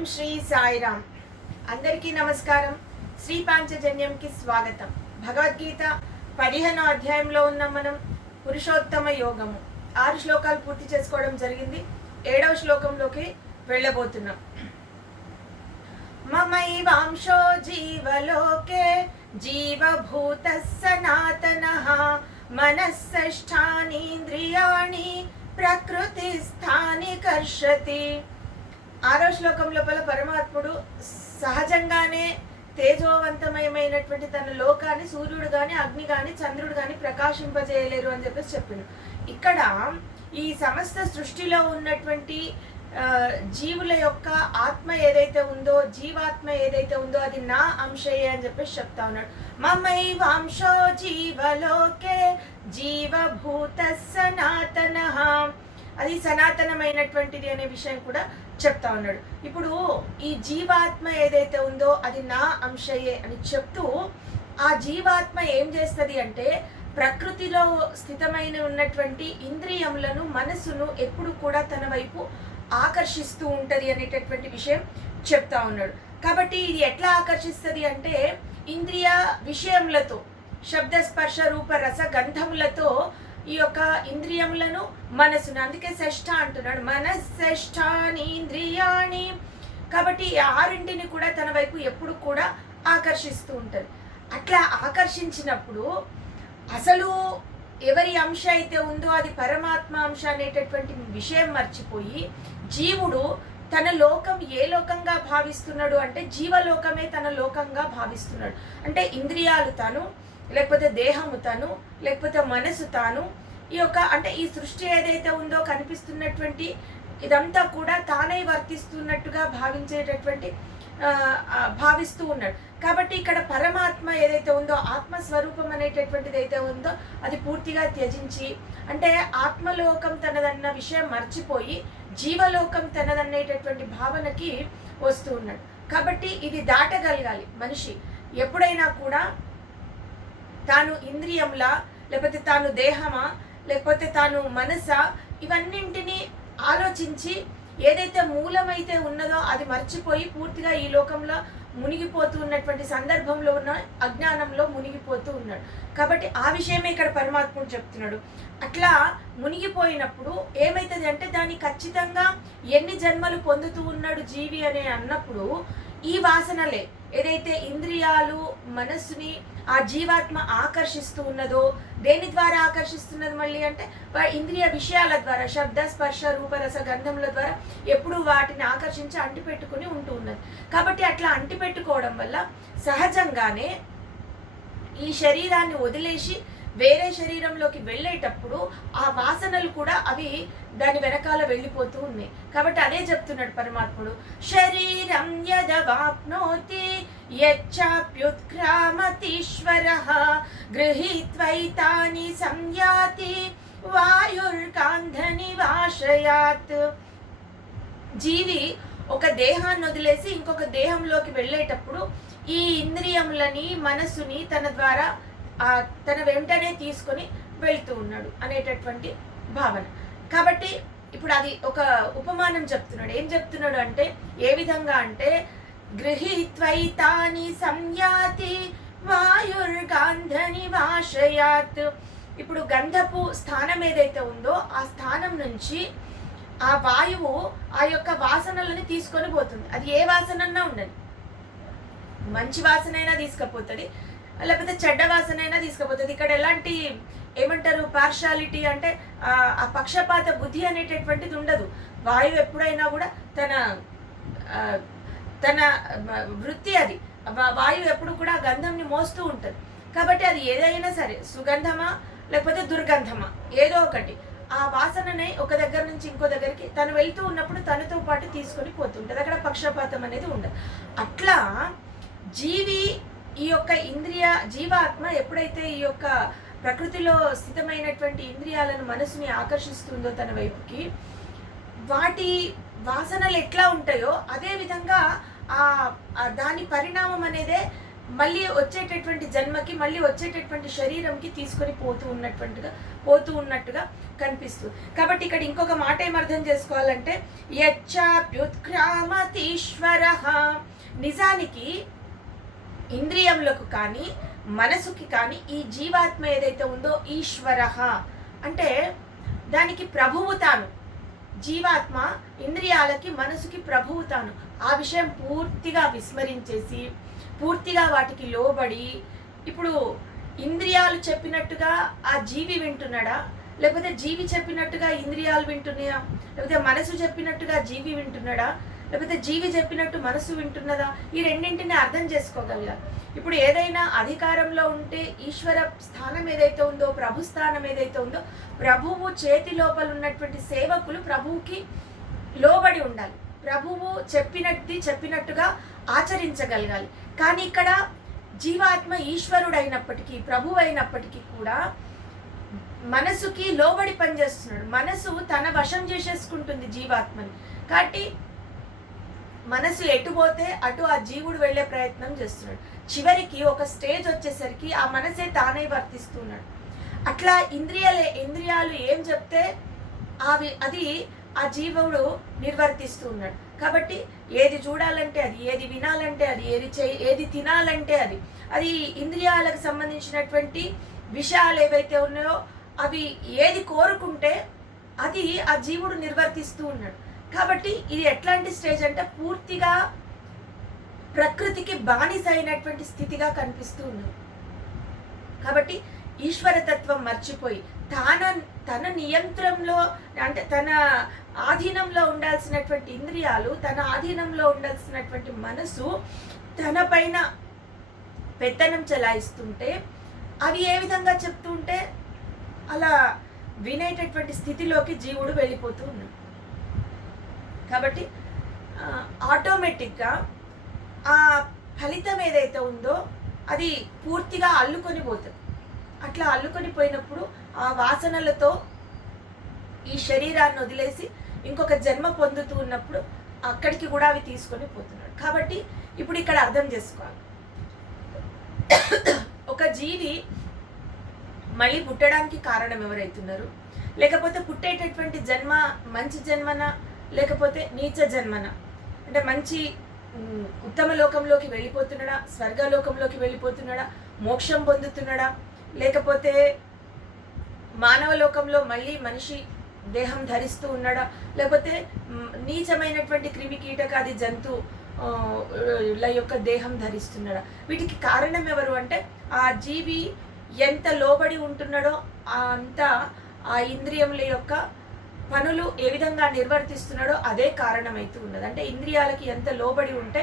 ఓం శ్రీ సాయిరామ్. అందరికీ నమస్కారం. శ్రీ పాంచజన్యంకి స్వాగతం. భగవద్గీత 15వ అధ్యాయంలో ఉన్నాం మనం. పురుషోత్తమ యోగము 6 శ్లోకాలు పూర్తి చేసుకోవడం జరిగింది. 7వ శ్లోకంలోకి వెళ్ళబోతున్నాం. మమైవాంశో జీవలోకే జీవభూత సనాతనః మనస్సష్టానీంద్రియాణి ప్రకృతి స్థాని కర్షతి. 6వ శ్లోకం లోపల పరమాత్ముడు సహజంగానే తేజోవంతమయమైనటువంటి తన లోకాన్ని సూర్యుడు కానీ అగ్ని కానీ చంద్రుడు కానీ ప్రకాశింపజేయలేరు అని చెప్పేసి చెప్పాను. ఇక్కడ ఈ సమస్త సృష్టిలో ఉన్నటువంటి జీవుల యొక్క ఆత్మ ఏదైతే ఉందో, జీవాత్మ ఏదైతే ఉందో అది నా అంశయే అని చెప్పేసి చెప్తా ఉన్నాడు. మమైవాంశో జీవలోకే జీవభూత సనాతనః, అది సనాతనమైనటువంటిది అనే విషయం కూడా చెప్తా ఉన్నాడు. ఇప్పుడు ఈ జీవాత్మ ఏదైతే ఉందో అది నా అంశయే అని చెప్తూ, ఆ జీవాత్మ ఏం చేస్తుంది అంటే ప్రకృతిలో స్థితమైన ఉన్నటువంటి ఇంద్రియములను, మనసును ఎప్పుడు కూడా తన వైపు ఆకర్షిస్తూ ఉంటది అనేటటువంటి విషయం చెప్తా ఉన్నాడు. కాబట్టి ఇది ఎట్లా ఆకర్షిస్తుంది అంటే ఇంద్రియ విషయములతో, శబ్ద స్పర్శ రూప రస గంధములతో ఈ యొక్క ఇంద్రియములను, మనసును, అందుకే షష్ఠ అంటున్నాడు, మనస్సష్టాని ఇంద్రియాణి. కాబట్టి ఈ 6ంటిని కూడా తన వైపు ఎప్పుడు కూడా ఆకర్షిస్తూ ఉంటుంది. అట్లా ఆకర్షించినప్పుడు అసలు ఎవరి అంశ అయితే ఉందో అది పరమాత్మ అంశ అనేటటువంటి విషయం మర్చిపోయి జీవుడు తన లోకం ఏ లోకంగా భావిస్తున్నాడు అంటే జీవలోకమే తన లోకంగా భావిస్తున్నాడు. అంటే ఇంద్రియాలు తాను, లేకపోతే దేహము తాను, లేకపోతే మనసు తాను, ఈ యొక్క అంటే ఈ సృష్టి ఏదైతే ఉందో కనిపిస్తున్నటువంటి ఇదంతా కూడా తానే వర్తిస్తున్నట్టుగా భావిస్తూ ఉన్నాడు. కాబట్టి ఇక్కడ పరమాత్మ ఏదైతే ఉందో, ఆత్మస్వరూపం అనేటటువంటిది అయితే ఉందో అది పూర్తిగా త్యజించి, అంటే ఆత్మలోకం తనదన్న విషయం మర్చిపోయి జీవలోకం తనదనేటటువంటి భావనకి వస్తూ ఉన్నాడు. కాబట్టి ఇది దాటగలగాలి మనిషి. ఎప్పుడైనా కూడా తాను ఇంద్రియంలా, లేకపోతే తాను దేహమా, లేకపోతే తాను మనసా, ఇవన్నింటినీ ఆలోచించి ఏదైతే మూలమైతే ఉన్నదో అది మర్చిపోయి పూర్తిగా ఈ లోకంలో మునిగిపోతూ ఉన్నటువంటి సందర్భంలో ఉన్న అజ్ఞానంలో మునిగిపోతూ ఉన్నాడు. కాబట్టి ఆ విషయమే ఇక్కడ పరమాత్ముడు చెప్తున్నాడు. అట్లా మునిగిపోయినప్పుడు ఏమైతుంది అంటే దాన్ని ఖచ్చితంగా ఎన్ని జన్మలు పొందుతూ ఉన్నాడు జీవి అనే అన్నప్పుడు ఈ వాసనలే ఏదైతే ఇంద్రియాలు, మనస్సుని ఆ జీవాత్మ ఆకర్షిస్తూ ఉన్నదో, దేని ద్వారా ఆకర్షిస్తున్నది మళ్ళీ అంటే ఇంద్రియ విషయాల ద్వారా, శబ్ద స్పర్శ రూపరస గంధముల ద్వారా ఎప్పుడు వాటిని ఆకర్షించి అంటిపెట్టుకుని ఉంటూ ఉన్నది. కాబట్టి అట్లా అంటిపెట్టుకోవడం వల్ల సహజంగానే ఈ శరీరాన్ని వదిలేసి వేరే శరీరంలోకి వెళ్ళేటప్పుడు ఆ వాసనలు కూడా అవి దాని వెనకాల వెళ్ళిపోతూ ఉన్నాయి. కాబట్టి అదే చెప్తున్నాడు పరమాత్ముడు, శరీరం యదవాప్నోతి యచ్చాప్యుత్క్రామతీశ్వరః గృహీత్వైతాని సంయాతి వాయుర్కాంధని వాషయాత్. జీవి ఒక దేహాన్ని వదిలేసి ఇంకొక దేహంలోకి వెళ్ళేటప్పుడు ఈ ఇంద్రియములని, మనసుని తన ద్వారా తన వెంటనే తీసుకొని వెళ్తూ ఉన్నాడు అనేటటువంటి భావన. కాబట్టి ఇప్పుడు అది ఒక ఉపమానం చెప్తున్నాడు. ఏం చెప్తున్నాడు అంటే, ఏ విధంగా అంటే గృహీత్వైతాని సంయాతి వాయుర్గాంధని వాషయాత్. ఇప్పుడు గంధపు స్థానం ఏదైతే ఉందో ఆ స్థానం నుంచి ఆ వాయువు ఆ యొక్క వాసనలని తీసుకొని పోతుంది. అది ఏ వాసనన్నా ఉండదు, మంచి వాసనైనా తీసుకపోతుంది, లేకపోతే చెడ్డ వాసనైనా తీసుకుపోతుంది. ఇక్కడ ఎలాంటి ఏమంటారు పార్షాలిటీ అంటే ఆ పక్షపాత బుద్ధి అనేటటువంటిది ఉండదు. వాయువు ఎప్పుడైనా కూడా తన వృత్తి అది. వాయువు ఎప్పుడు కూడా గంధంని మోస్తూ ఉంటుంది. కాబట్టి అది ఏదైనా సరే, సుగంధమా లేకపోతే దుర్గంధమా, ఏదో ఒకటి ఆ వాసననే ఒక దగ్గర నుంచి ఇంకో దగ్గరికి తను వెళ్తూ ఉన్నప్పుడు తనతో పాటు తీసుకొని పోతుంటుంది. అక్కడ పక్షపాతం అనేది ఉండదు. అట్లా జీవి ఈ యొక్క జీవాత్మ ఎప్పుడైతే ఈ యొక్క ప్రకృతిలో స్థితమైనటువంటి ఇంద్రియాలను, మనసుని ఆకర్షిస్తుందో తన వైపుకి, వాటి వాసనలు ఎట్లా ఉంటాయో అదే విధంగా దాని పరిణామం అనేదే మళ్ళీ వచ్చేటటువంటి జన్మకి, మళ్ళీ వచ్చేటటువంటి శరీరంకి తీసుకొని పోతూ ఉన్నట్టుగా కనిపిస్తుంది. కాబట్టి ఇక్కడ ఇంకొక మాట ఏం అర్థం చేసుకోవాలంటే, యచ్చాప్యుత్క్రామతీశ్వరః, నిజానికి ఇంద్రియంలకు కానీ మనసుకి కానీ ఈ జీవాత్మ ఏదైతే ఉందో ఈశ్వరః అంటే దానికి ప్రభువు తాను. జీవాత్మ ఇంద్రియాలకి మనసుకి ప్రభువు తాను. ఆ విషయం పూర్తిగా విస్మరించేసి పూర్తిగా వాటికి లోబడి, ఇప్పుడు ఇంద్రియాలు చెప్పినట్టుగా ఆ జీవి వింటున్నాడా, లేకపోతే జీవి చెప్పినట్టుగా ఇంద్రియాలు వింటున్నాయా, లేకపోతే మనసు చెప్పినట్టుగా జీవి వింటున్నాడా, లేకపోతే జీవి చెప్పినట్టు మనసు వింటున్నదా, ఈ రెండింటిని అర్థం చేసుకోగలగాలి. ఇప్పుడు ఏదైనా అధికారంలో ఉంటే ఈశ్వర స్థానం ఏదైతే ఉందో, ప్రభు స్థానం ఏదైతే ఉందో, ప్రభువు చేతి లోపల ఉన్నటువంటి సేవకులు ప్రభువుకి లోబడి ఉండాలి. ప్రభువు చెప్పినట్టుగా ఆచరించగలగాలి. కానీ ఇక్కడ జీవాత్మ ఈశ్వరుడు అయినప్పటికీ, ప్రభువు అయినప్పటికీ కూడా మనసుకి లోబడి పనిచేస్తున్నాడు. మనసు తన వశం చేసేసుకుంటుంది జీవాత్మని. కాబట్టి మనసు ఎటు పోతే అటు ఆ జీవుడు వెళ్ళే ప్రయత్నం చేస్తున్నాడు. చివరికి ఒక స్టేజ్ వచ్చేసరికి ఆ మనసే తానే వర్తిస్తున్నాడు. అట్లా ఇంద్రియాలు ఏం చెప్తే అది ఆ జీవుడు నిర్వర్తిస్తూ ఉన్నాడు. కాబట్టి ఏది చూడాలంటే అది, ఏది వినాలంటే అది, ఏది తినాలంటే అది ఇంద్రియాలకు సంబంధించినటువంటి విషయాలు ఏవైతే ఉన్నాయో అవి ఏది కోరుకుంటే అది ఆ జీవుడు నిర్వర్తిస్తూ ఉన్నాడు. కాబట్టి ఇది ఎట్లాంటి స్టేజ్ అంటే పూర్తిగా ప్రకృతికి బానిస అయినటువంటి స్థితిగా కనిపిస్తూ ఉన్నది. కాబట్టి ఈశ్వరతత్వం మర్చిపోయి తన నియంత్రణలో అంటే తన ఆధీనంలో ఉండాల్సినటువంటి ఇంద్రియాలు, తన ఆధీనంలో ఉండాల్సినటువంటి మనసు తన పైన పెత్తనం చెలాయిస్తుంటే అవి ఏ విధంగా చెప్తుంటే అలా వినేటటువంటి స్థితిలోకి జీవుడు వెళ్ళిపోతూ ఉన్నాడు. కాబట్టి ఆటోమేటిక్గా ఆ ఫలితం ఏదైతే ఉందో అది పూర్తిగా అల్లుకొని పోతుంది. అట్లా అల్లుకొని పోయినప్పుడు ఆ వాసనలతో ఈ శరీరాన్ని వదిలేసి ఇంకొక జన్మ పొందుతూ ఉన్నప్పుడు అక్కడికి కూడా అవి తీసుకొని పోతున్నాడు. కాబట్టి ఇప్పుడు ఇక్కడ అర్థం చేసుకోవాలి, ఒక జీవి మళ్ళీ పుట్టడానికి కారణం ఎవరైతున్నారు, లేకపోతే పుట్టేటటువంటి జన్మ మంచి జన్మన లేకపోతే నీచ జన్మన, అంటే మంచి ఉత్తమ లోకంలోకి వెళ్ళిపోతున్నాడా, స్వర్గలోకంలోకి వెళ్ళిపోతున్నాడా, మోక్షం పొందుతున్నాడా, లేకపోతే మానవ లోకంలో మళ్ళీ మనిషి దేహం ధరిస్తూ ఉన్నాడా, లేకపోతే నీచమైనటువంటి క్రిమి కీటకాది జంతువుల యొక్క దేహం ధరిస్తున్నాడా. వీటికి కారణం ఎవరు అంటే ఆ జీవి ఎంత లోబడి ఉంటున్నాడో అంత ఆ ఇంద్రియముల యొక్క పనులు ఏ విధంగా నిర్వర్తిస్తున్నాడో అదే కారణమైతూ ఉన్నది. అంటే ఇంద్రియాలకి ఎంత లోబడి ఉంటే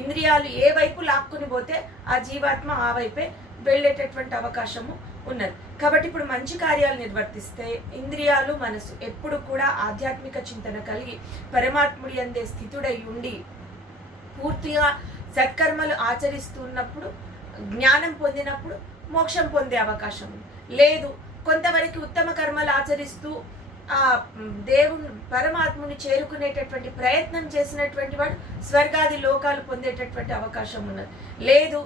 ఇంద్రియాలు ఏ వైపు లాక్కుని పోతే ఆ జీవాత్మ ఆ వైపే వెళ్ళేటటువంటి అవకాశము ఉన్నది. కాబట్టి ఇప్పుడు మంచి కార్యాలు నిర్వర్తిస్తే ఇంద్రియాలు మనసు ఎప్పుడు కూడా ఆధ్యాత్మిక చింతన కలిగి పరమాత్ముడి అందే స్థితుడై ఉండి పూర్తిగా సత్కర్మలు ఆచరిస్తున్నప్పుడు, జ్ఞానం పొందినప్పుడు మోక్షం పొందే అవకాశం ఉంది. లేదు కొంతవరకు ఉత్తమ కర్మలు ఆచరిస్తూ ఆ దేవుని పరమాత్ముని చేరుకునేటటువంటి ప్రయత్నం చేసినటువంటి వాడు స్వర్గాది లోకాలు పొందేటటువంటి అవకాశం ఉన్నది. లేదు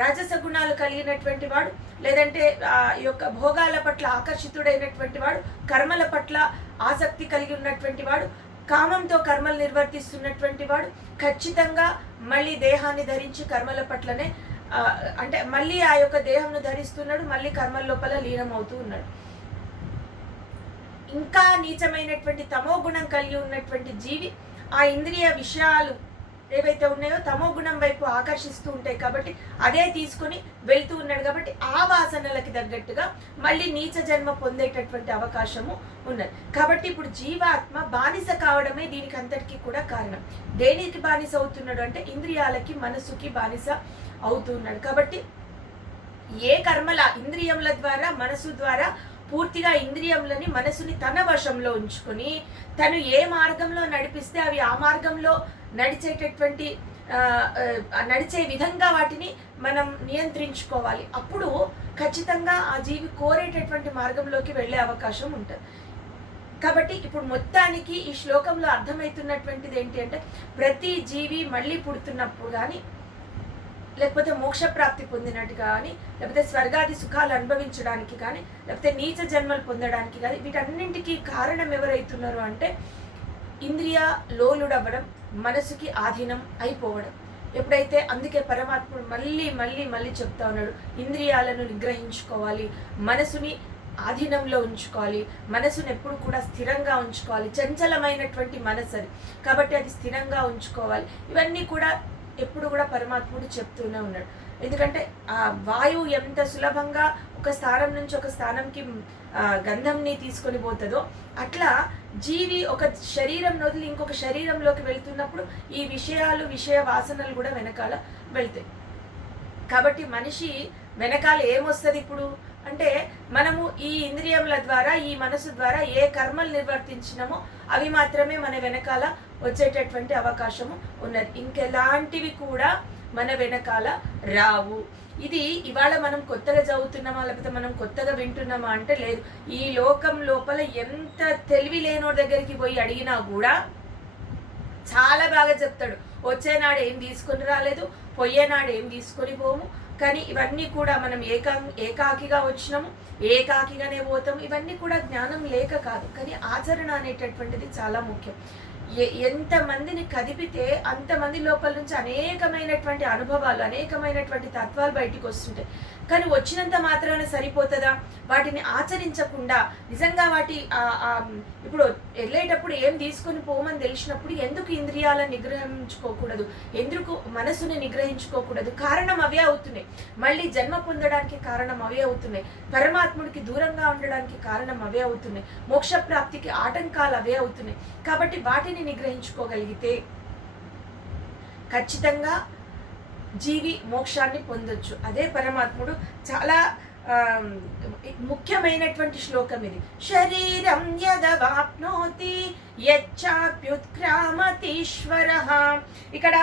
రాజస గుణాలు కలిగినటువంటి వాడు, లేదంటే ఆ యొక్క భోగాల పట్ల ఆకర్షితుడైనటువంటి వాడు, కర్మల పట్ల ఆసక్తి కలిగి ఉన్నటువంటి వాడు, కామంతో కర్మలు నిర్వర్తిస్తున్నటువంటి వాడు ఖచ్చితంగా మళ్ళీ దేహాన్ని ధరించి కర్మల పట్లనే అంటే మళ్ళీ ఆ యొక్క దేహంను ధరిస్తున్నాడు, మళ్ళీ కర్మల లోపల లీనం అవుతూ ఉన్నాడు. ఇంకా నీచమైనటువంటి తమో గుణం కలిగి ఉన్నటువంటి జీవి ఆ ఇంద్రియ విషయాలు ఏవైతే ఉన్నాయో తమో గుణం వైపు ఆకర్షిస్తూ ఉంటాయి. కాబట్టి అదే తీసుకుని వెళ్తూ ఉన్నాడు. కాబట్టి ఆ వాసనలకి తగ్గట్టుగా మళ్ళీ నీచ జన్మ పొందేటటువంటి అవకాశము ఉన్నది. కాబట్టి ఇప్పుడు జీవాత్మ బానిస కావడమే దీనికి అంతటికీ కూడా కారణం. దేనికి బానిస అవుతున్నాడు అంటే ఇంద్రియాలకి మనసుకి బానిస అవుతున్నాడు. కాబట్టి ఏ కర్మల ఇంద్రియముల ద్వారా మనసు ద్వారా పూర్తిగా ఇంద్రియములని మనసుని తన వశంలో ఉంచుకొని తను ఏ మార్గంలో నడిపిస్తే అవి ఆ మార్గంలో నడిచే విధంగా వాటిని మనం నియంత్రించుకోవాలి. అప్పుడు ఖచ్చితంగా ఆ జీవి కోరేటటువంటి మార్గంలోకి వెళ్ళే అవకాశం ఉంటుంది. కాబట్టి ఇప్పుడు మొత్తానికి ఈ శ్లోకంలో అర్థమవుతున్నటువంటిది ఏంటి అంటే ప్రతి జీవి మళ్ళీ పుడుతున్నప్పుడు కానీ లేకపోతే మోక్ష ప్రాప్తి పొందినట్టు కానీ, లేకపోతే స్వర్గాది సుఖాలు అనుభవించడానికి కానీ, లేకపోతే నీచ జన్మలు పొందడానికి కానీ, వీటన్నింటికి కారణం ఎవరైతున్నారు అంటే ఇంద్రియ లోలుడవ్వడం, మనసుకి ఆధీనం అయిపోవడం. ఎప్పుడైతే అందుకే పరమాత్ముడు మళ్ళీ మళ్ళీ మళ్ళీ చెప్తా ఉన్నాడు, ఇంద్రియాలను నిగ్రహించుకోవాలి, మనసుని ఆధీనంలో ఉంచుకోవాలి, మనసును ఎప్పుడు కూడా స్థిరంగా ఉంచుకోవాలి. చంచలమైనటువంటి మనసు అది, కాబట్టి అది స్థిరంగా ఉంచుకోవాలి. ఇవన్నీ కూడా ఎప్పుడు కూడా పరమాత్ముడు చెప్తూనే ఉన్నాడు. ఎందుకంటే ఆ వాయువు ఎంత సులభంగా ఒక స్థానం నుంచి ఒక స్థానంకి గంధంని తీసుకొని పోతుందో, అట్లా జీవి ఒక శరీరం వదిలి ఇంకొక శరీరంలోకి వెళ్తున్నప్పుడు ఈ విషయాలు, విషయ వాసనలు కూడా వెనకాల వెళ్తాయి. కాబట్టి మనిషి వెనకాల ఏమొస్తుంది ఇప్పుడు అంటే, మనము ఈ ఇంద్రియముల ద్వారా, ఈ మనసు ద్వారా ఏ కర్మలు నిర్వర్తించినామో అవి మాత్రమే మన వెనకాల వచ్చేటటువంటి అవకాశము ఉన్నది. ఇంకెలాంటివి కూడా మన వెనకాల రావు. ఇది ఇవాళ మనం కొత్తగా చదువుతున్నామా, లేకపోతే మనం కొత్తగా వింటున్నామా అంటే లేదు. ఈ లోకం లోపల ఎంత తెలివి లేనోడి దగ్గరికి పోయి అడిగినా కూడా చాలా బాగా చెప్తాడు. వచ్చేనాడు ఏం తీసుకొని రాలేదు, పోయేనాడు ఏం తీసుకొని పోము, కానీ ఇవన్నీ కూడా మనం ఏకాకిగా వచ్చినాము, ఏకాకిగానే పోతాము. ఇవన్నీ కూడా జ్ఞానం లేక కాదు, కానీ ఆచరణ అనేటటువంటిది చాలా ముఖ్యం. ఎంతమందిని కదిపితే అంతమంది లోపల నుంచి అనేకమైనటువంటి అనుభవాలు, అనేకమైనటువంటి తత్వాలు బయటికి వస్తుంటాయి. కానీ వచ్చినంత మాత్రాన సరిపోతుందా? వాటిని ఆచరించకుండా నిజంగా వాటి ఇప్పుడు వెళ్ళేటప్పుడు ఏం తీసుకొని పోమని తెలిసినప్పుడు ఎందుకు ఇంద్రియాలను నిగ్రహించుకోకూడదు, ఎందుకు మనసుని నిగ్రహించుకోకూడదు? కారణం అవే అవుతున్నాయి. మళ్ళీ జన్మ పొందడానికి కారణం అవే అవుతున్నాయి. పరమాత్ముడికి దూరంగా ఉండడానికి కారణం అవే అవుతున్నాయి. మోక్ష ప్రాప్తికి ఆటంకాలు అవే అవుతున్నాయి. కాబట్టి వాటిని నిగ్రహించుకోగలిగితే ఖచ్చితంగా జీవి మోక్షాన్ని పొందొచ్చు. అదే పరమాత్ముడు చాలా ముఖ్యమైనటువంటి శ్లోకం ఇది. శరీరం యదవాప్నోతి యచ్చాప్యుత్క్రామతీశ్వరః. ఇక్కడ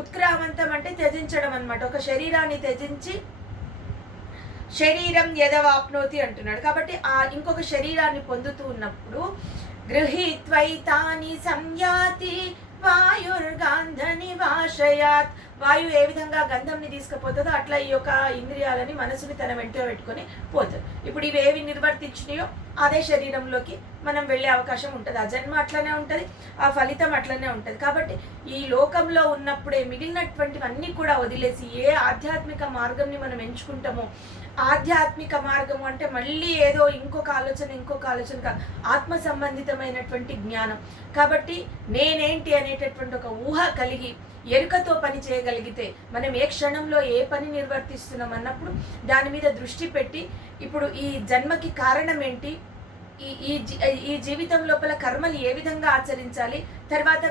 ఉత్క్రామంతం అంటే త్యజించడం అన్నమాట. ఒక శరీరాన్ని త్యజించి శరీరం యదవాప్నోతి అంటున్నాడు. కాబట్టి ఆ ఇంకొక శరీరాన్ని పొందుతూ ఉన్నప్పుడు గృహీత్వైతాని సంయాతి వాయుర్గాంధ నివాశయాత్. వాయువు ఏ విధంగా గంధంని తీసుకుపోతుందో అట్లా ఈ యొక్క ఇంద్రియాలని, మనసుని తన వెంట పెట్టుకొని పోతుంది. ఇప్పుడు ఇవేవి నిర్వర్తించినాయో అదే శరీరంలోకి మనం వెళ్ళే అవకాశం ఉంటుంది. ఆ జన్మ అట్లనే ఉంటుంది, ఆ ఫలితం అట్లనే ఉంటుంది. కాబట్టి ఈ లోకంలో ఉన్నప్పుడే మిగిలినటువంటివన్నీ కూడా వదిలేసి ఏ ఆధ్యాత్మిక మార్గంని మనం ఎంచుకుంటామో, ఆధ్యాత్మిక మార్గము అంటే మళ్ళీ ఏదో ఇంకొక ఆలోచన కాదు, ఆత్మ సంబంధితమైనటువంటి జ్ఞానం. కాబట్టి నేనేంటి అనేటటువంటి ఒక ఊహ కలిగి ఎరుకతో పని చేయగలిగితే, మనం ఏ క్షణంలో ఏ పని నిర్వర్తిస్తున్నాం అన్నప్పుడు దాని మీద దృష్టి పెట్టి, ఇప్పుడు ఈ జన్మకి కారణం ఏంటి, ఈ జీవితం లోపల కర్మలు ఏ విధంగా ఆచరించాలి, తర్వాత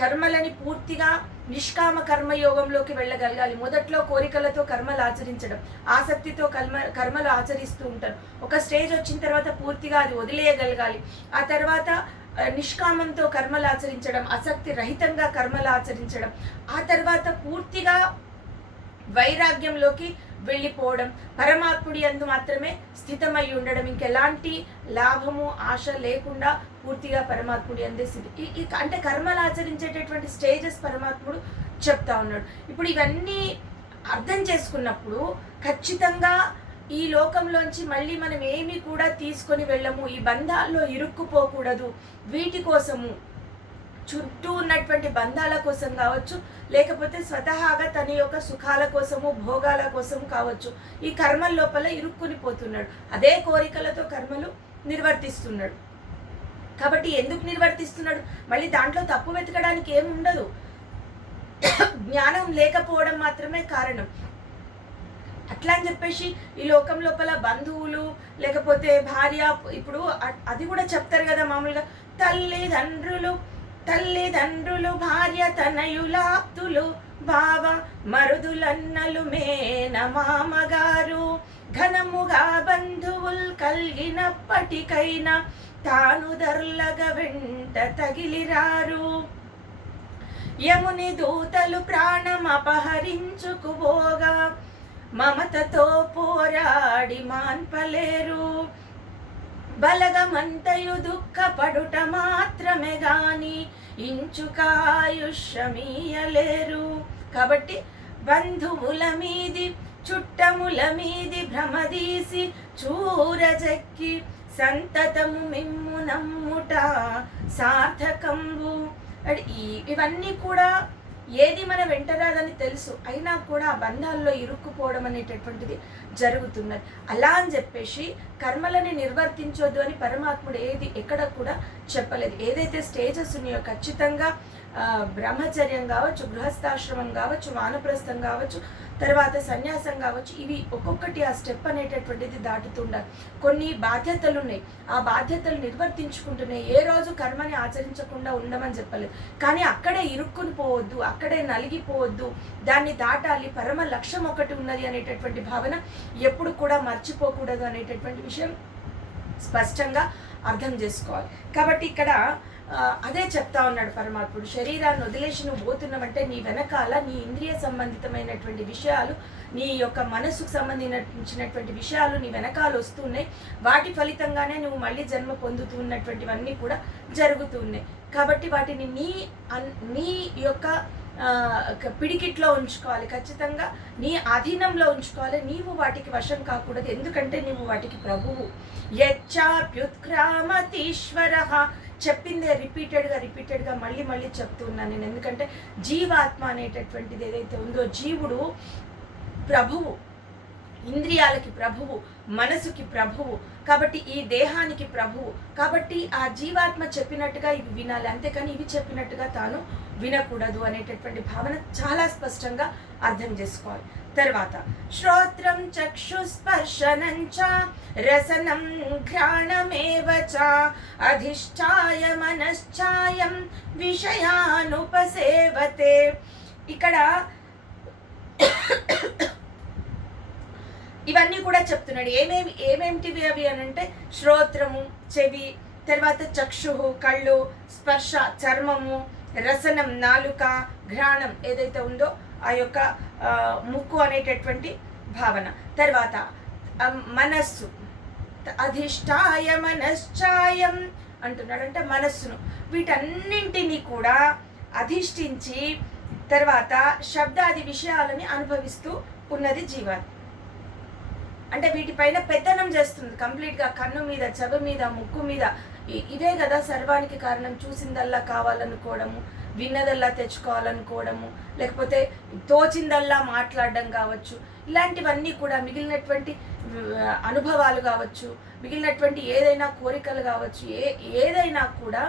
కర్మలని పూర్తిగా నిష్కామ కర్మయోగంలోకి వెళ్ళగలగాలి. మొదట్లో కోరికలతో కర్మలు ఆచరించడం, ఆసక్తితో కర్మలు ఆచరిస్తూ ఉంటారు. ఒక స్టేజ్ వచ్చిన తర్వాత పూర్తిగా అది వదిలేయగలగాలి. ఆ తర్వాత నిష్కామంతో కర్మలు ఆచరించడం, ఆసక్తి రహితంగా కర్మలు ఆచరించడం, ఆ తర్వాత పూర్తిగా వైరాగ్యంలోకి వెళ్ళిపోవడం, పరమాత్ముడి యందు మాత్రమే స్థితమై ఉండడం, ఇంకెలాంటి లాభము ఆశ లేకుండా పూర్తిగా పరమాత్ముడి అందే స్థితి. అంటే కర్మలు ఆచరించేటటువంటి స్టేజెస్ పరమాత్ముడు చెప్తా ఉన్నాడు. ఇప్పుడు ఇవన్నీ అర్థం చేసుకున్నప్పుడు ఖచ్చితంగా ఈ లోకంలోంచి మళ్ళీ మనం ఏమి కూడా తీసుకొని వెళ్ళము, ఈ బంధాల్లో ఇరుక్కుపోకూడదు. వీటి కోసము, చుట్టూ ఉన్నటువంటి బంధాల కోసం కావచ్చు, లేకపోతే స్వతహాగా తన యొక్క సుఖాల కోసము, భోగాల కోసము కావచ్చు, ఈ కర్మల లోపల ఇరుక్కుని పోతున్నాడు. అదే కోరికలతో కర్మలు నిర్వర్తిస్తున్నాడు. కాబట్టి ఎందుకు నిర్వర్తిస్తున్నాడు? మళ్ళీ దాంట్లో తప్పు వెతకడానికి ఏముండదు, జ్ఞానం లేకపోవడం మాత్రమే కారణం. అట్లా అని చెప్పేసి ఈ లోకం లోపల బంధువులు లేకపోతే భార్య, ఇప్పుడు అది కూడా చెప్తారు కదా మామూలుగా, తల్లిదండ్రులు భార్య తనయులాప్తులు బావ మరుదులన్నలు మేన మామగారు ఘనముగా బంధువుల్ కలిగినప్పటికైనా తాను దర్లగ వెంట తగిలిరారు. యముని దూతలు ప్రాణం అపహరించుకుపోగా మమతతో పోరాడి మాన్పలేరు. బలగమంతయు దుఃఖపడుట మాత్రమే గాని ఇంచుకాయుష్యమీయలేరు. కాబట్టి బంధువుల మీది చుట్టముల మీది భ్రమదీసి చూరజెక్కి సంతతము మిమ్ము నమ్ముట సార్థకంబు. ఇవన్నీ కూడా ఏది మన వెంటరాదని తెలుసు, అయినా కూడా ఆ బంధాల్లో ఇరుక్కుపోవడం అనేటటువంటిది జరుగుతున్నది. అలా అని చెప్పేసి కర్మలని నిర్వర్తించొద్దు అని పరమాత్ముడు ఎక్కడ కూడా చెప్పలేదు. ఏదైతే స్టేజెస్ ఉన్నాయో ఖచ్చితంగా బ్రహ్మచర్యం కావచ్చు, గృహస్థాశ్రమం కావచ్చు, వానప్రస్థం కావచ్చు, తర్వాత సన్యాసం కావచ్చు, ఇవి ఒక్కొక్కటి ఆ స్టెప్ అనేటటువంటిది దాటుతుండాలి. కొన్ని బాధ్యతలు ఉన్నాయి, ఆ బాధ్యతలు నిర్వర్తించుకుంటున్నాయి. ఏ రోజు కర్మని ఆచరించకుండా ఉండమని చెప్పలేదు, కానీ అక్కడే ఇరుక్కుని పోవద్దు, అక్కడే నలిగిపోవద్దు, దాన్ని దాటాలి. పరమ లక్ష్యం ఒకటి ఉన్నది అనేటటువంటి భావన ఎప్పుడు కూడా మర్చిపోకూడదు అనేటటువంటి విషయం స్పష్టంగా అర్థం చేసుకోవాలి. కాబట్టి ఇక్కడ అదే చెప్తా ఉన్నాడు పరమాత్ముడు. శరీరాన్ని వదిలేసి నువ్వు పోతున్నావంటే నీ వెనకాల నీ ఇంద్రియ సంబంధితమైనటువంటి విషయాలు, నీ యొక్క మనసుకు సంబంధించినటువంటి విషయాలు నీ వెనకాల వస్తున్నాయి. వాటి ఫలితంగానే నువ్వు మళ్ళీ జన్మ పొందుతూ ఉన్నటువంటివన్నీ కూడా జరుగుతూ ఉన్నాయి. కాబట్టి వాటిని నీ యొక్క పిడికిట్లో ఉంచుకోవాలి, ఖచ్చితంగా నీ ఆధీనంలో ఉంచుకోవాలి. నీవు వాటికి వశం కాకూడదు, ఎందుకంటే నీవు వాటికి ప్రభువు. యచ్చాప్యుత్క్రామతీశ్వర చెప్పిందే రిపీటెడ్గా మళ్ళీ చెప్తున్నాను నేను. ఎందుకంటే జీవాత్మ అనేటటువంటిది ఏదైతే ఉందో, జీవుడు ప్రభువు, ఇంద్రియాలకి ప్రభువు, మనసుకి ప్రభువు, కాబట్టి ఈ దేహానికి ప్రభువు. కాబట్టి ఆ జీవాత్మ చెప్పినట్టుగా ఇవి వినాలి, అంతేకాని ఇవి చెప్పినట్టుగా తాను వినకూడదు అనేటటువంటి భావన చాలా స్పష్టంగా అర్థం చేసుకోవాలి. తర్వాత శ్రోత్రం చక్షుస్పర్శనం చ రసనం ఘ్రాణమేవ చ అధిష్ఠాయ మనశ్చాయం విషయానుపసేవతే. ఇక్కడ ఇవన్నీ కూడా చెప్తున్నాడు. ఏమేమిటివి అవి అని అంటే శ్రోత్రము చెవి, తర్వాత చక్షుహు కళ్ళు, స్పర్శ చర్మము, రసనం నాలుక, ఘ్రాణం ఏదైతే ఉందో ఆ యొక్క ముక్కు అనేటటువంటి భావన, తర్వాత మనస్సు, అధిష్ఠాయ మనశ్చాయం అంటున్నాడు. అంటే మనస్సును, వీటన్నింటినీ కూడా అధిష్ఠించి తర్వాత శబ్దాది విషయాలని అనుభవిస్తూ ఉన్నది జీవాత్మ. అంటే వీటిపైన పెత్తనం చేస్తుంది కంప్లీట్గా. కన్ను మీద, చెవి మీద, ముక్కు మీద, ఇవే కదా సర్వానికి కారణం. చూసిందల్లా కావాలనుకోవడము, విన్నదల్లా తెచ్చుకోవాలనుకోవడము, లేకపోతే తోచిందల్లా మాట్లాడడం కావచ్చు, ఇలాంటివన్నీ కూడా మిగిలినటువంటి అనుభవాలు కావచ్చు, మిగిలినటువంటి ఏదైనా కోరికలు కావచ్చు, ఏదైనా కూడా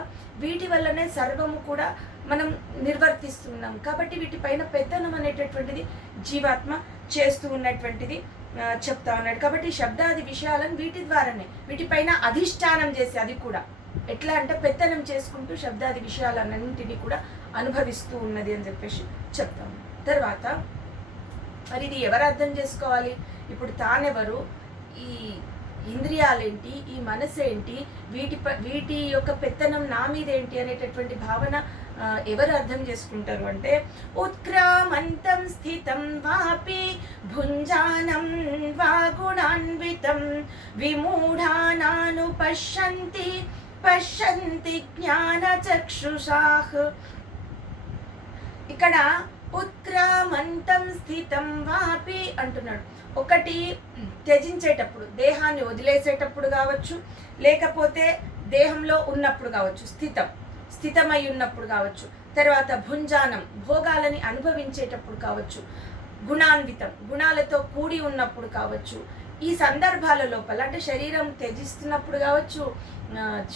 వీటి వల్లనే సర్వము కూడా మనం నిర్వర్తిస్తున్నాం. కాబట్టి వీటిపైన పెత్తనం అనేటటువంటిది జీవాత్మ చేస్తూ ఉన్నటువంటిది చెప్తా ఉన్నాడు. కాబట్టి శబ్దాది విషయాలను వీటి ద్వారానే, వీటిపైన అధిష్టానం చేసి, అది కూడా ఎట్లా అంటే పెత్తనం చేసుకుంటూ శబ్దాది విషయాలన్నింటినీ కూడా అనుభవిస్తూ ఉన్నది అని చెప్పేసి చెప్తాము. తర్వాత మరి ఇది ఎవరు అర్థం చేసుకోవాలి? ఇప్పుడు తానెవరు, ఈ ఇంద్రియాలేంటి, ఈ మనసు ఏంటి, వీటి యొక్క పెత్తనం నా మీద ఏంటి అనేటటువంటి భావన ఎవరు అర్థం చేసుకుంటారు అంటే, ఉత్క్రామంతం స్థితం వాపి భుంజానం వా గుణాన్వితం విమూఢానాను పశ్యంతి జ్ఞానచక్షుషాః. ఇక్కడ ఉత్క్రామంతం స్థితం వాపి అంటున్నాడు. ఒకటి త్యజించేటప్పుడు, దేహాన్ని వదిలేసేటప్పుడు కావచ్చు, లేకపోతే దేహంలో ఉన్నప్పుడు కావచ్చు, స్థితమై ఉన్నప్పుడు కావచ్చు, తర్వాత భుంజానం భోగాలని అనుభవించేటప్పుడు కావచ్చు, గుణాన్వితం గుణాలతో కూడి ఉన్నప్పుడు కావచ్చు. ఈ సందర్భాల లోపల అంటే శరీరం త్యజిస్తున్నప్పుడు కావచ్చు,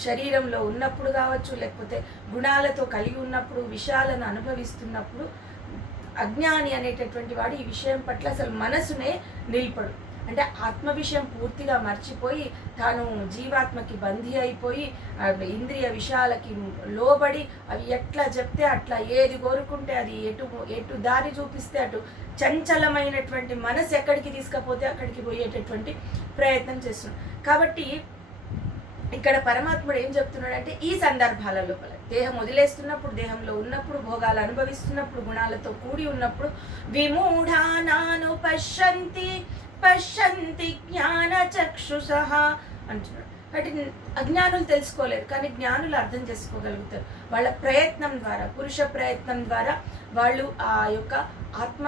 శరీరంలో ఉన్నప్పుడు కావచ్చు, లేకపోతే గుణాలతో కలిగి ఉన్నప్పుడు, విషయాలను అనుభవిస్తున్నప్పుడు అజ్ఞాని అనేటటువంటి వాడు ఈ విషయం పట్ల అసలు మనసునే నిలిపడు. అంటే ఆత్మ విషయం పూర్తిగా మర్చిపోయి తాను జీవాత్మకి బందీ అయిపోయి ఇంద్రియ విషయాలకి లోబడి అవి ఎట్లా చెప్తే అట్లా, ఏది కోరుకుంటే అది, ఎటు దారి చూపిస్తే అటు చంచలమైనటువంటి మనసు ఎక్కడికి తీసుకపోతే అక్కడికి పోయేటటువంటి ప్రయత్నం చేస్తున్నాడు. కాబట్టి ఇక్కడ పరమాత్ముడు ఏం చెప్తున్నాడంటే, ఈ సందర్భాల లోపల దేహం వదిలేస్తున్నప్పుడు, దేహంలో ఉన్నప్పుడు, భోగాలు అనుభవిస్తున్నప్పుడు, గుణాలతో కూడి ఉన్నప్పుడు విమూఢానాను పశ్యంతి జ్ఞానచక్షుషః అంటున్నాడు. వాటిని అజ్ఞానులు తెలుసుకోలేరు, కానీ జ్ఞానులు అర్థం చేసుకోగలుగుతారు. వాళ్ళ ప్రయత్నం ద్వారా, పురుష ప్రయత్నం ద్వారా వాళ్ళు ఆ యొక్క ఆత్మ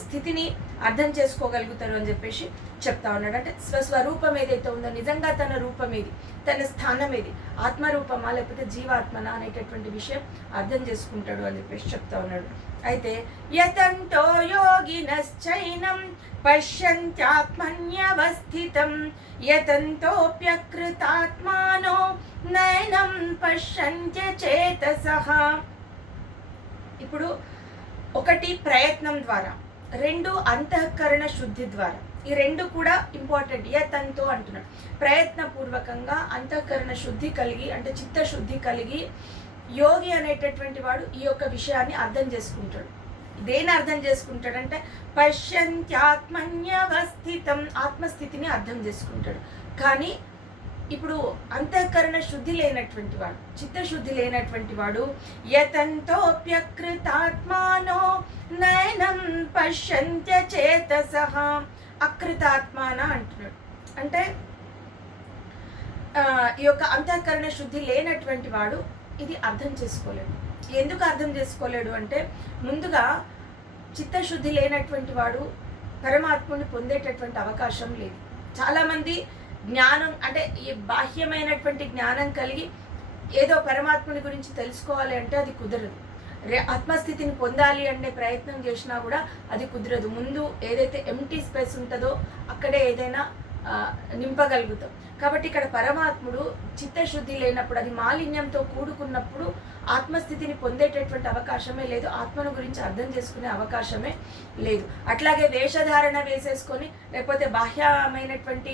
స్థితిని అర్థం చేసుకోగలుగుతారు అని చెప్పేసి చెప్తా ఉన్నాడు. అంటే స్వస్వరూపం ఏదైతే ఉందో, నిజంగా తన రూపం ఏది, తన స్థానం ఏది, ఆత్మరూపమా లేకపోతే జీవాత్మనా అనేటటువంటి విషయం అర్థం చేసుకుంటాడు అని చెప్పేసి చెప్తా ఉన్నాడు. అయితే యతంతో యోగినశ్చైనం పశ్యంత్యాత్మన్యవస్థితం యతంతోప్యకృతాత్మానో నయనం పశ్యంత్య చేతసః. ఇప్పుడు ఒకటి ప్రయత్నం ద్వారా, రెండు అంతఃకరణ శుద్ధి ద్వారా. ఈ రెండు కూడా ఇంపార్టెంట్. యతంతో అంటున్నాడు, ప్రయత్నపూర్వకంగా అంతఃకరణ శుద్ధి కలిగి, అంటే చిత్తశుద్ధి కలిగి యోగి అనేటటువంటి వాడు ఈ యొక్క విషయాన్ని అర్థం చేసుకుంటాడు. దేని అర్థం చేసుకుంటాడంటే పశ్యంత్యాత్మన్యవస్థితం, ఆత్మస్థితిని అర్థం చేసుకుంటాడు. కానీ ఇప్పుడు అంతఃకరణ శుద్ధి లేనటువంటి వాడు, చిత్తశుద్ధి లేనటువంటి వాడు యతంతోప్యకృతాత్మానో నయనం పశ్యంత్య చేతసః, అకృతాత్మాన అంటున్నాడు. అంటే ఈ యొక్క అంతఃకరణ శుద్ధి లేనటువంటి వాడు ఇది అర్థం చేసుకోలేడు. ఎందుకు అర్థం చేసుకోలేడు అంటే, ముందుగా చిత్తశుద్ధి లేనటువంటి వాడు పరమాత్ముని పొందేటటువంటి అవకాశం లేదు. చాలామంది జ్ఞానం అంటే ఈ బాహ్యమైనటువంటి జ్ఞానం కలిగి ఏదో పరమాత్ముని గురించి తెలుసుకోవాలి అంటే అది కుదరదు. ఆత్మస్థితిని పొందాలి అనే ప్రయత్నం చేసినా కూడా అది కుదరదు. ముందు ఏదైతే ఎంటీ స్పేస్ ఉంటుందో అక్కడే ఏదైనా నింపగలుగుతాం. కాబట్టి ఇక్కడ పరమాత్ముడు చిత్తశుద్ధి లేనప్పుడు, అది మాలిన్యంతో కూడుకున్నప్పుడు ఆత్మస్థితిని పొందేటటువంటి అవకాశమే లేదు, ఆత్మను గురించి అర్థం చేసుకునే అవకాశమే లేదు. అట్లాగే వేషధారణ వేసేసుకొని లేకపోతే బాహ్యమైనటువంటి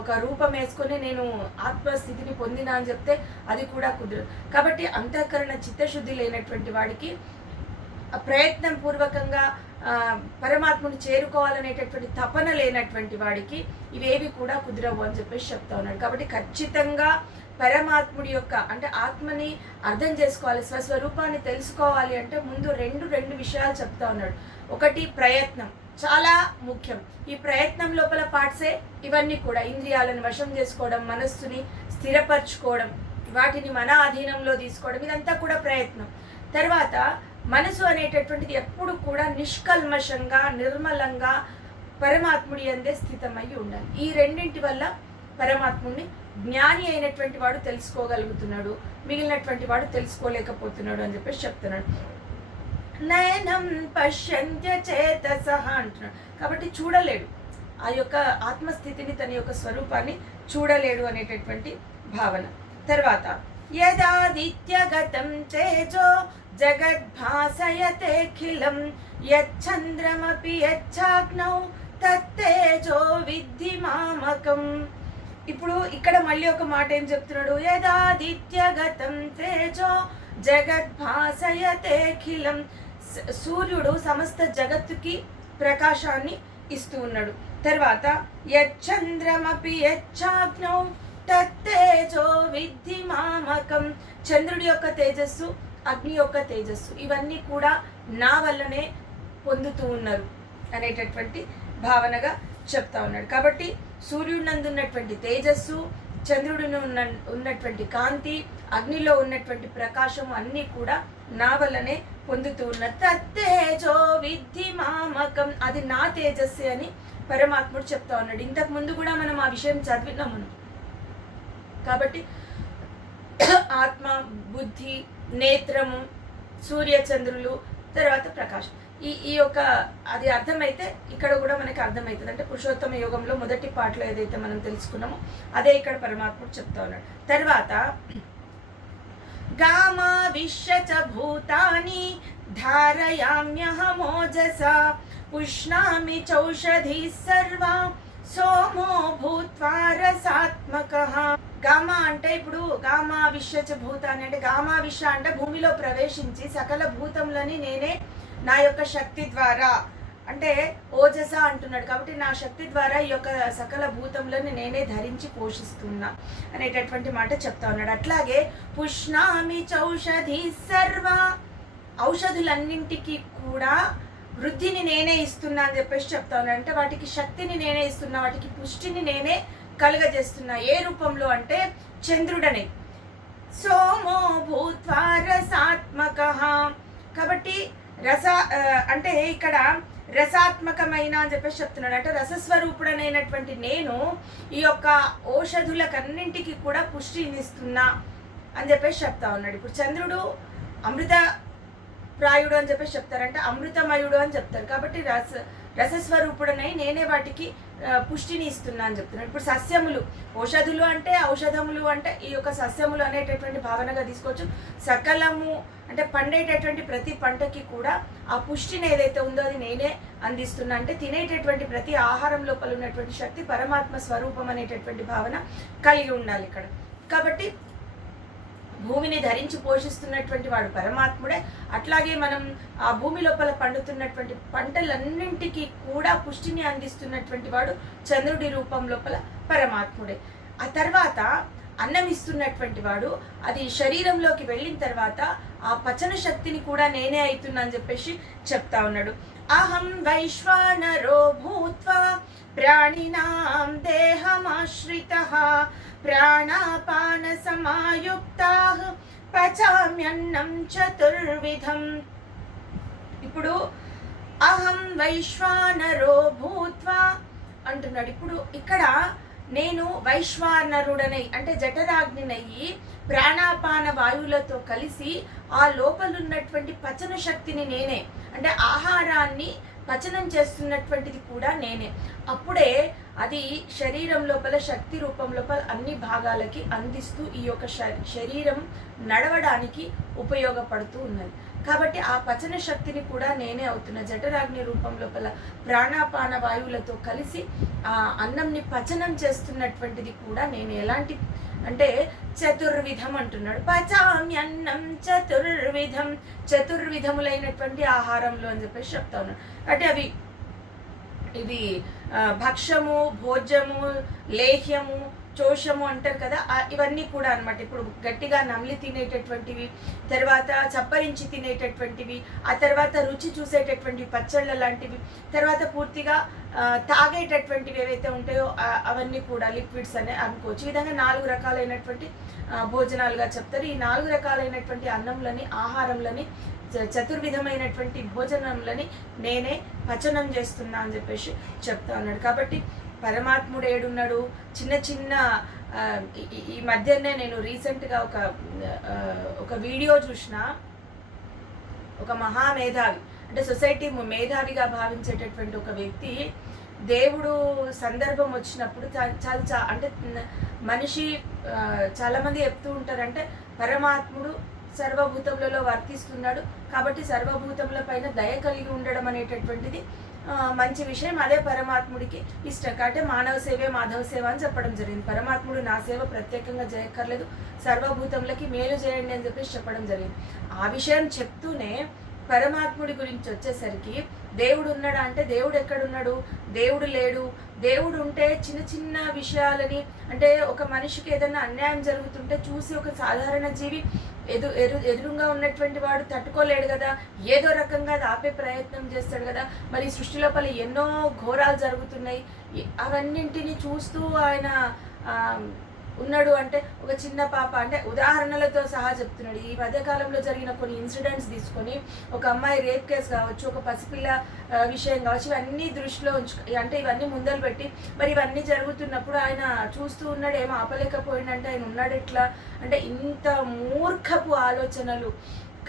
ఒక రూపం వేసుకొని నేను ఆత్మస్థితిని పొందినా అని చెప్తే అది కూడా కుదరదు. కాబట్టి అంతఃకరణ చిత్తశుద్ధి లేనటువంటి వాడికి ప్రయత్నం పూర్వకంగా పరమాత్మను చేరుకోవాలనేటటువంటి తపన లేనటువంటి వాడికి ఇవేవి కూడా కుదరవు అని చెప్పేసి చెప్తా ఉన్నాడు. కాబట్టి ఖచ్చితంగా పరమాత్ముడి యొక్క అంటే ఆత్మని అర్థం చేసుకోవాలి, స్వస్వరూపాన్ని తెలుసుకోవాలి అంటే ముందు రెండు విషయాలు చెప్తా ఉన్నాడు. ఒకటి ప్రయత్నం చాలా ముఖ్యం. ఈ ప్రయత్నం లోపల పార్ట్సే ఇవన్నీ కూడా, ఇంద్రియాలను వశం చేసుకోవడం, మనస్సుని స్థిరపరచుకోవడం, వాటిని మన అధీనంలో తీసుకోవడం, ఇదంతా కూడా ప్రయత్నం. తర్వాత మనసు అనేటటువంటిది ఎప్పుడు కూడా నిష్కల్మషంగా నిర్మలంగా పరమాత్ముడి అందే స్థితమై ఉండాలి. ఈ రెండింటి వల్ల పరమాత్ముడిని జ్ఞాని అయినటువంటి వాడు తెలుసుకోగలుగుతున్నాడు, మిగిలినటువంటి వాడు తెలుసుకోలేకపోతున్నాడు అని చెప్పేసి చెప్తున్నాడు. నయనం పశ్యంత్య చేతసః అంటున్నాడు. కాబట్టి చూడలేడు, ఆ యొక్క ఆత్మస్థితిని, తన యొక్క స్వరూపాన్ని చూడలేడు అనేటటువంటి భావన. తర్వాత యదాదిత్యగతం తేజో జగద్భాసయతేఖిలం యచ్చంద్రమపి యచ్చాగ్నౌ తత్తేజో విద్ధి మామకం. ఇప్పుడు ఇక్కడ మళ్ళీ ఒక మాట ఏం చెప్తున్నాడు, యదాదిత్యగతం తేజో జగద్భాసయతేఖిలం. సూర్యుడు సమస్త జగత్తుకి ప్రకాశాన్ని ఇస్తూ ఉన్నాడు. తర్వాత యచ్చంద్రమపి యచ్చాగ్నౌ తత్తేజో విద్ధి మామకం. చంద్రుడి యొక్క తేజస్సు, అగ్ని యొక్క తేజస్సు, ఇవన్నీ కూడా నా వల్లనే పొందుతూ ఉన్నారు అనేటటువంటి భావనగా చెప్తా ఉన్నాడు. కాబట్టి సూర్యుడి నందు ఉన్నటువంటి తేజస్సు, చంద్రుడిని ఉన్నటువంటి కాంతి, అగ్నిలో ఉన్నటువంటి ప్రకాశం అన్నీ కూడా నా వల్లనే పొందుతూ ఉన్నారు. తత్తేజో విద్ధి మామకం, అది నా తేజస్సే అని పరమాత్ముడు చెప్తా ఉన్నాడు. ఇంతకు ముందు కూడా మనం ఆ విషయం చదివినాం మనం. కాబట్టి ఆత్మ, బుద్ధి, నేత్రము, సూర్యచంద్రులు, తర్వాత ప్రకాశం, ఈ యొక్క అది అర్థమైతే ఇక్కడ కూడా మనకి అర్థమవుతుంది. అంటే పురుషోత్తమ యోగంలో మొదటి పాటలో ఏదైతే మనం తెలుసుకున్నామో అదే ఇక్కడ పరమాత్ముడు చెప్తా ఉన్నాడు. తర్వాత గామావిశ్య చ భూతాని ధారయామ్యహమోజసా పుష్ణామి చౌషధి సర్వా సోమో భూత్వా రసాత్మకః. గామా అంటే ఇప్పుడు గామా విశ్వచ భూతాన్ని అంటే గామా విశ్వ అంటే భూమిలో ప్రవేశించి సకల భూతములని నేనే నా యొక్క శక్తి ద్వారా, అంటే ఓజస అంటున్నాడు. కాబట్టి నా శక్తి ద్వారా ఈ యొక్క సకల భూతములను నేనే ధరించి పోషిస్తున్నా అనేటటువంటి మాట చెప్తా ఉన్నాడు. అట్లాగే పుష్ణామి చౌషధి సర్వ, ఔషధులన్నింటికి కూడా వృద్ధిని నేనే ఇస్తున్నా అని చెప్పేసి చెప్తా ఉన్నాడు. అంటే వాటికి శక్తిని నేనే ఇస్తున్నా, వాటికి పుష్టిని నేనే కలుగజేస్తున్నా. ఏ రూపంలో అంటే చంద్రుడనే. సోమో భూత్వా రసాత్మకః. కాబట్టి అంటే ఇక్కడ రసాత్మకమైన అని చెప్పేసి చెప్తున్నాడు. అంటే రసస్వరూపుడనైనటువంటి నేను ఈ యొక్క ఔషధులకన్నింటికి కూడా పుష్టినిస్తున్నా అని చెప్పేసి చెప్తా ఉన్నాడు. ఇప్పుడు చంద్రుడు అమృత ప్రాయుడు అని చెప్పేసి చెప్తారు, అంటే అమృతమయుడు అని చెప్తారు. కాబట్టి రసస్వరూపుడనై నేనే వాటికి పుష్టిని ఇస్తున్నా అని చెప్తున్నాడు. ఇప్పుడు సస్యములు, ఔషధులు అంటే ఔషధములు అంటే ఈ యొక్క సస్యములు అనేటటువంటి భావనగా తీసుకోవచ్చు. సకలము అంటే పండేటటువంటి ప్రతి పంటకి కూడా ఆ పుష్టిని ఏదైతే ఉందో అది నేనే అందిస్తున్నా. అంటే తినేటటువంటి ప్రతి ఆహారం లోపల ఉన్నటువంటి శక్తి పరమాత్మ స్వరూపం అనేటటువంటి భావన కలిగి ఉండాలి ఇక్కడ. కాబట్టి భూమిని ధరించి పోషిస్తున్నటువంటి వాడు పరమాత్ముడే. అట్లాగే మనం ఆ భూమి లోపల పండుతున్నటువంటి పంటలన్నింటికి కూడా పుష్టిని అందిస్తున్నటువంటి వాడు చంద్రుడి రూపం లోపల పరమాత్ముడే. ఆ తర్వాత అన్నం ఇస్తున్నటువంటి వాడు అది శరీరంలోకి వెళ్ళిన తర్వాత ఆ పచన శక్తిని కూడా నేనే అవుతున్నా అని చెప్పేసి చెప్తా ఉన్నాడు. అహం వైశ్వానరో భూత్వా ప్రాణినాం దేహమాశ్రితః ప్రాణాపాన సమాయుక్తాః పచామ్యన్నం చతుర్విధం. ఇప్పుడు అహం వైశ్వానరో భూత్వా అంటున్నాడు. ఇప్పుడు ఇక్కడ నేను వైశ్వానరుడనై అంటే జఠరాగ్నినయ్యి ప్రాణాపాన వాయువులతో కలిసి ఆ లోపలున్నటువంటి పచన శక్తిని నేనే, అంటే ఆహారాన్ని పచనం చేస్తున్నటువంటిది కూడా నేనే. అప్పుడే అది శరీరం లోపల శక్తి రూపం లోపల అన్ని భాగాలకి అందిస్తూ ఈ యొక్క శరీరం నడవడానికి ఉపయోగపడుతూ ఉన్నది. కాబట్టి ఆ పచన శక్తిని కూడా నేనే అవుతున్నా. జఠరాగ్ని రూపం లోపల ప్రాణాపాన వాయువులతో కలిసి ఆ అన్నంని పచనం చేస్తున్నటువంటిది కూడా నేను. ఎలాంటి అంటే చతుర్విధం అంటున్నాడు. పచామ్యన్నం చతుర్విధం, చతుర్విధములైనటువంటి ఆహారంలో అని చెప్పేసి చెప్తా ఉన్నాడు. అంటే ఇవి భక్ష్యము, భోజ్యము, లేహ్యము, చోషము అంటారు కదా, ఇవన్నీ కూడా అనమాట. ఇప్పుడు గట్టిగా నమిలి తినేటటువంటివి, తర్వాత చప్పరించి తినేటటువంటివి, ఆ తర్వాత రుచి చూసేటటువంటి పచ్చళ్ళ లాంటివి, తర్వాత పూర్తిగా తాగేటటువంటివి ఏవైతే ఉంటాయో అవన్నీ కూడా లిక్విడ్స్ అనే అనుకోవచ్చు. ఈ విధంగా 4 రకాలైనటువంటి భోజనాలుగా చెప్తారు. ఈ 4 రకాలైనటువంటి అన్నంలని, ఆహారంలని, చతుర్విధమైనటువంటి భోజనంలని నేనే పచనం చేస్తున్నా అని చెప్పేసి చెప్తా ఉన్నాడు. కాబట్టి పరమాత్ముడు ఏడున్నాడు? చిన్న చిన్న ఈ మధ్యనే నేను రీసెంట్గా ఒక వీడియో చూసిన. ఒక మహామేధావి అంటే సొసైటీ మేధావిగా భావించేటటువంటి ఒక వ్యక్తి దేవుడు సందర్భం వచ్చినప్పుడు అంటే మనిషి చాలామంది చెప్తూ ఉంటారంటే పరమాత్ముడు సర్వభూతములలో వర్తిస్తున్నాడు కాబట్టి సర్వభూతముల పైన దయ కలిగి ఉండడం అనేటటువంటిది మంచి విషయం. అదే పరమాత్ముడికి ఇష్టం. అంటే మానవ సేవే మాధవ సేవ అని చెప్పడం జరిగింది. పరమాత్ముడు నా సేవ ప్రత్యేకంగా చేయక్కర్లేదు, సర్వభూతములకి మేలు చేయండి అని చెప్పేసి చెప్పడం జరిగింది. ఆ విషయం చెప్తూనే పరమాత్ముడి గురించి వచ్చేసరికి దేవుడు ఉన్నాడా అంటే దేవుడు ఎక్కడున్నాడు? దేవుడు లేడు. దేవుడు ఉంటే చిన్న చిన్న విషయాలని, అంటే ఒక మనిషికి ఏదైనా అన్యాయం జరుగుతుంటే చూసి ఒక సాధారణ జీవి ఎదురుగా ఉన్నటువంటి వాడు తట్టుకోలేడు కదా, ఏదో రకంగా అది ఆపే ప్రయత్నం చేస్తాడు కదా. మరి సృష్టి లోపల ఎన్నో ఘోరాలు జరుగుతున్నాయి, అవన్నింటినీ చూస్తూ ఆయన ఉన్నాడు. అంటే ఒక చిన్న పాప, అంటే ఉదాహరణలతో సహా చెప్తున్నాడు. ఈ మధ్యకాలంలో జరిగిన కొన్ని ఇన్సిడెంట్స్ తీసుకొని ఒక అమ్మాయి రేప్ కేసు కావచ్చు, ఒక పసిపిల్ల విషయం కావచ్చు, ఇవన్నీ దృష్టిలో అంటే ఇవన్నీ ముందలు పెట్టి మరి ఇవన్నీ జరుగుతున్నప్పుడు ఆయన చూస్తూ ఉన్నాడు. ఏమో ఆపలేకపోయిందంటే ఆయన ఉన్నాడు ఎట్లా? అంటే ఇంత మూర్ఖపు ఆలోచనలు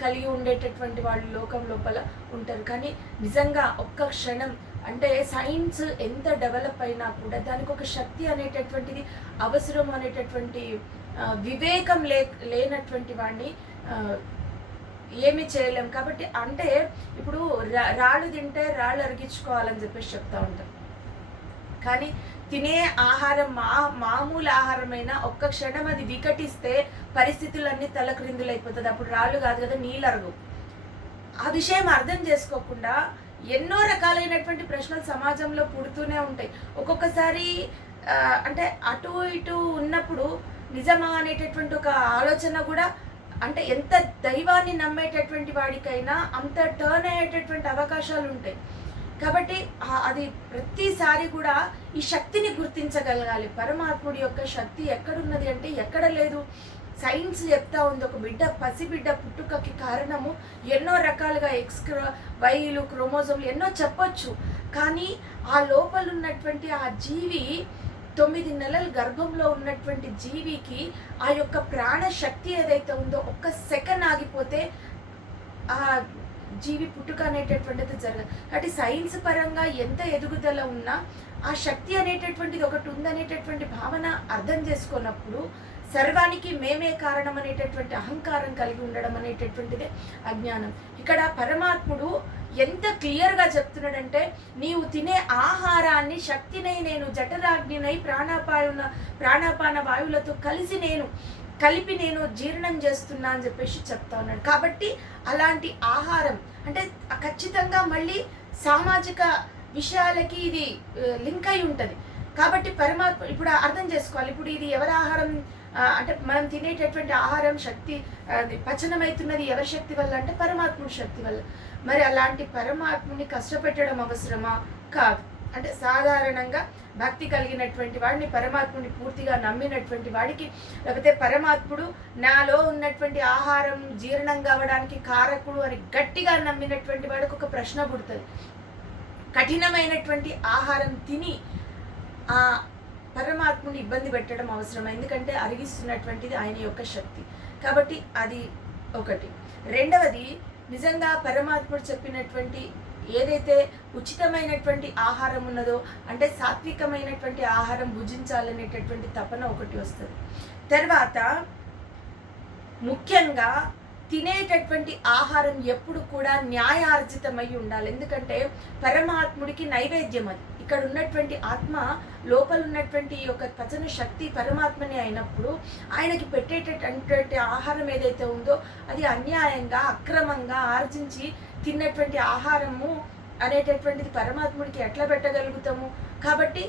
కలిగి ఉండేటటువంటి వాళ్ళు లోకం లోపల ఉంటారు. కానీ నిజంగా ఒక్క క్షణం అంటే సైన్స్ ఎంత డెవలప్ అయినా కూడా దానికి ఒక శక్తి అనేటటువంటిది అవసరం అనేటటువంటి వివేకం లేనటువంటి వాడిని ఏమీ చేయలేం. కాబట్టి అంటే ఇప్పుడు రాళ్ళు తింటే రాళ్ళు అరిగించుకోవాలని చెప్పేసి చెప్తా ఉంటాం. కానీ తినే ఆహారం మామూలు ఆహారమైనా ఒక్క క్షణం అది వికటిస్తే పరిస్థితులన్నీ తలక్రిందులైపోతుంది. అప్పుడు రాళ్ళు కాదు కదా, నీళ్ళు అరగవు. ఆ విషయం అర్థం చేసుకోకుండా ఎన్నో రకాలైనటువంటి ప్రశ్నలు సమాజంలో పుడుతూనే ఉంటాయి. ఒక్కొక్కసారి అంటే అటు ఇటు ఉన్నప్పుడు నిజమా అనేటటువంటి ఒక ఆలోచన కూడా, అంటే ఎంత దైవాన్ని నమ్మేటటువంటి వాడికైనా అంత టర్న్ అయ్యేటటువంటి అవకాశాలు ఉంటాయి. కాబట్టి అది ప్రతిసారి కూడా ఈ శక్తిని గుర్తించగలగాలి. పరమాత్ముడి యొక్క శక్తి ఎక్కడున్నది అంటే ఎక్కడ లేదు. సైన్స్ చెప్తా ఉంది, ఒక పసిబిడ్డ పుట్టుకకి కారణము ఎన్నో రకాలుగా వైలు క్రోమోజోమ్లు ఎన్నో చెప్పొచ్చు. కానీ ఆ లోపల ఉన్నటువంటి ఆ జీవి 9 నెలల గర్భంలో ఉన్నటువంటి జీవికి ఆ యొక్క ప్రాణశక్తి ఏదైతే ఉందో ఒక్క సెకండ్ ఆగిపోతే ఆ జీవి పుట్టుక అనేటటువంటిది జరగదు. కాబట్టి సైన్స్ పరంగా ఎంత ఎదుగుదల ఉన్నా ఆ శక్తి అనేటటువంటిది ఒకటి ఉందనేటటువంటి భావన అర్థం చేసుకున్నప్పుడు సర్వానికి మేమే కారణం అనేటటువంటి అహంకారం కలిగి ఉండడం అనేటటువంటిదే అజ్ఞానం. ఇక్కడ పరమాత్ముడు ఎంత క్లియర్గా చెప్తున్నాడంటే, నీవు తినే ఆహారాన్ని శక్తినై నేను జఠరాగ్నినై ప్రాణాపాన వాయువులతో కలిపి నేను జీర్ణం చేస్తున్నా అని చెప్పేసి చెప్తా ఉన్నాడు. కాబట్టి అలాంటి ఆహారం అంటే ఖచ్చితంగా మళ్ళీ సామాజిక విషయాలకి ఇది లింక్ అయి ఉంటుంది. కాబట్టి పరమాత్మ ఇప్పుడు అర్థం చేసుకోవాలి. ఇప్పుడు ఇది ఎవరి ఆహారం అంటే మనం తినేటటువంటి ఆహారం శక్తి పచనమవుతున్నది ఎవరి శక్తి వల్ల అంటే పరమాత్ముడి శక్తి వల్ల. మరి అలాంటి పరమాత్ముని కష్టపెట్టడం అవసరమా? కాదు. అంటే సాధారణంగా భక్తి కలిగినటువంటి వాడిని, పరమాత్ముని పూర్తిగా నమ్మినటువంటి వాడికి, లేకపోతే పరమాత్ముడు నాలో ఉన్నటువంటి ఆహారం జీర్ణం కావడానికి కారకుడు అని గట్టిగా నమ్మినటువంటి వాడికి ఒక ప్రశ్న పుడుతుంది. కఠినమైనటువంటి ఆహారం తిని ఆ పరమాత్ముని ఇబ్బంది పెట్టడం అవసరం, ఎందుకంటే అరిగిస్తున్నటువంటిది ఆయన యొక్క శక్తి. కాబట్టి అది ఒకటి. రెండవది, నిజంగా పరమాత్ముడు చెప్పినటువంటి ఏదైతే ఉచితమైనటువంటి ఆహారం ఉన్నదో అంటే సాత్వికమైనటువంటి ఆహారం భుజించాలనేటటువంటి తపన ఒకటి వస్తుంది. తర్వాత ముఖ్యంగా తినేటటువంటి ఆహారం ఎప్పుడు కూడా న్యాయార్జితమై ఉండాలి. ఎందుకంటే పరమాత్ముడికి నైవేద్యం అది. ఇక్కడ ఉన్నటువంటి ఆత్మ లోపల ఉన్నటువంటి ఈ యొక్క పచన శక్తి పరమాత్మని అయినప్పుడు ఆయనకి పెట్టేటటువంటి ఆహారం ఏదైతే ఉందో అది అన్యాయంగా అక్రమంగా ఆర్జించి తిన్నటువంటి ఆహారము అనేటటువంటిది పరమాత్ముడికి ఎట్లా పెట్టగలుగుతాము? కాబట్టి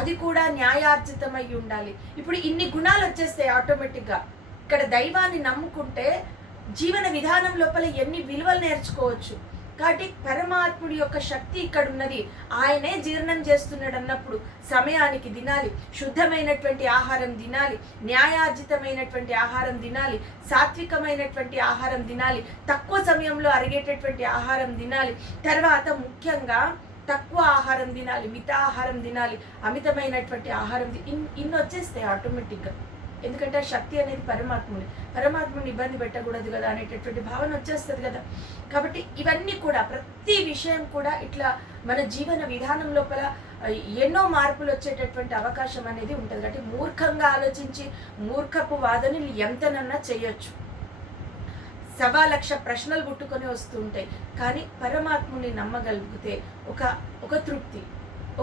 అది కూడా న్యాయార్జితమై ఉండాలి. ఇప్పుడు ఇన్ని గుణాలు వచ్చేస్తాయి ఆటోమేటిక్గా. ఇక్కడ దైవాన్ని నమ్ముకుంటే జీవన విధానం లోపల ఎన్ని విలువలు నేర్చుకోవచ్చు. కాబట్టి పరమాత్ముడి యొక్క శక్తి ఇక్కడ ఉన్నది, ఆయనే జీర్ణం చేస్తున్నాడు అన్నప్పుడు సమయానికి తినాలి, శుద్ధమైనటువంటి ఆహారం తినాలి, న్యాయార్జితమైనటువంటి ఆహారం తినాలి, సాత్వికమైనటువంటి ఆహారం తినాలి, తక్కువ సమయంలో అరిగేటటువంటి ఆహారం తినాలి. తర్వాత ముఖ్యంగా తక్కువ ఆహారం తినాలి, మిత ఆహారం తినాలి, అమితమైనటువంటి ఆహారం ఇన్ని వచ్చేస్తాయి ఆటోమేటిక్గా. ఎందుకంటే ఆ శక్తి అనేది పరమాత్ముని ఇబ్బంది పెట్టకూడదు కదా అనేటటువంటి భావన వచ్చేస్తుంది కదా. కాబట్టి ఇవన్నీ కూడా ప్రతి విషయం కూడా ఇట్లా మన జీవన విధానం లోపల ఎన్నో మార్పులు వచ్చేటటువంటి అవకాశం అనేది ఉంటుంది. కాబట్టి మూర్ఖంగా ఆలోచించి మూర్ఖపు వాదనలు ఎంతనన్నా చేయొచ్చు. 1,00,000 ప్రశ్నలు పుట్టుకొని వస్తూ ఉంటాయి. కానీ పరమాత్ముని నమ్మగలిగితే ఒక తృప్తి,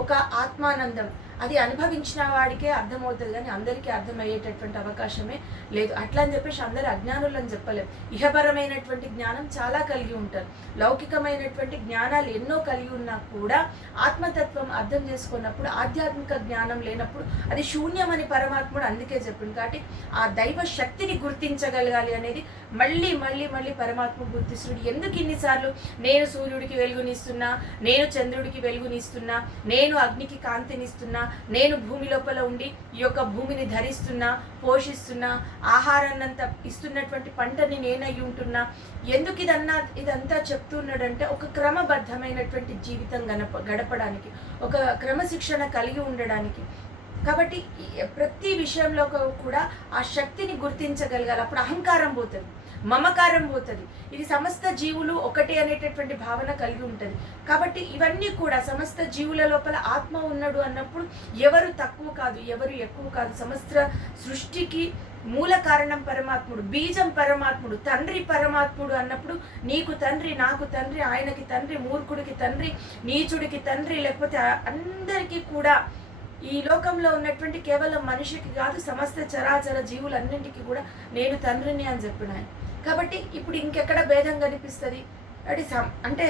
ఒక ఆత్మానందం అది అనుభవించిన వాడికే అర్థమవుతుంది, కానీ అందరికీ అర్థమయ్యేటటువంటి అవకాశమే లేదు. అట్లా అని చెప్పేసి అందరూ అజ్ఞానులు అని చెప్పలేము. ఇహపరమైనటువంటి జ్ఞానం చాలా కలిగి ఉంటారు, లౌకికమైనటువంటి జ్ఞానాలు ఎన్నో కలిగి ఉన్నా కూడా ఆత్మతత్వం అర్థం చేసుకున్నప్పుడు, ఆధ్యాత్మిక జ్ఞానం లేనప్పుడు అది శూన్యమని పరమాత్ముడు అందుకే చెప్పింది. కాబట్టి ఆ దైవ శక్తిని గుర్తించగలగాలి అనేది మళ్ళీ మళ్ళీ మళ్ళీ పరమాత్ముడు గుర్తిస్తుడు. ఎందుకు ఇన్నిసార్లు నేను సూర్యుడికి వెలుగునిస్తున్నా, నేను చంద్రుడికి వెలుగునిస్తున్నా, నేను అగ్నికి కాంతినిస్తున్నా, నేను భూమి లోపల ఉండి ఈ యొక్క భూమిని ధరిస్తున్నా, పోషిస్తున్నా, ఆహారాన్నంతా ఇస్తున్నటువంటి పంటని నేనై ఉంటున్నా. ఎందుకు ఇదంతా చెప్తున్నాడంటే ఒక క్రమబద్ధమైనటువంటి జీవితం గడపడానికి, ఒక క్రమశిక్షణ కలిగి ఉండడానికి. కాబట్టి ప్రతి విషయంలో కూడా ఆ శక్తిని గుర్తించగలగాలి. అప్పుడు అహంకారం పోతుంది, మమకారం పోతుంది. ఇది సమస్త జీవులు ఒకటే అనేటటువంటి భావన కలిగి ఉంటుంది. కాబట్టి ఇవన్నీ కూడా సమస్త జీవుల లోపల ఆత్మ ఉన్నాడు అన్నప్పుడు ఎవరు తక్కువ కాదు, ఎవరు ఎక్కువ కాదు. సమస్త సృష్టికి మూల కారణం పరమాత్ముడు, బీజం పరమాత్ముడు, తండ్రి పరమాత్ముడు అన్నప్పుడు నీకు తండ్రి, నాకు తండ్రి, ఆయనకి తండ్రి, మూర్ఖుడికి తండ్రి, నీచుడికి తండ్రి, లేకపోతే అందరికీ కూడా ఈ లోకంలో ఉన్నటువంటి కేవలం మనిషికి కాదు సమస్త చరాచర జీవులన్నింటికి కూడా నేను తండ్రిని అని చెప్పిన ఆయన. కాబట్టి ఇప్పుడు ఇంకెక్కడ భేదం కనిపిస్తుంది అంటే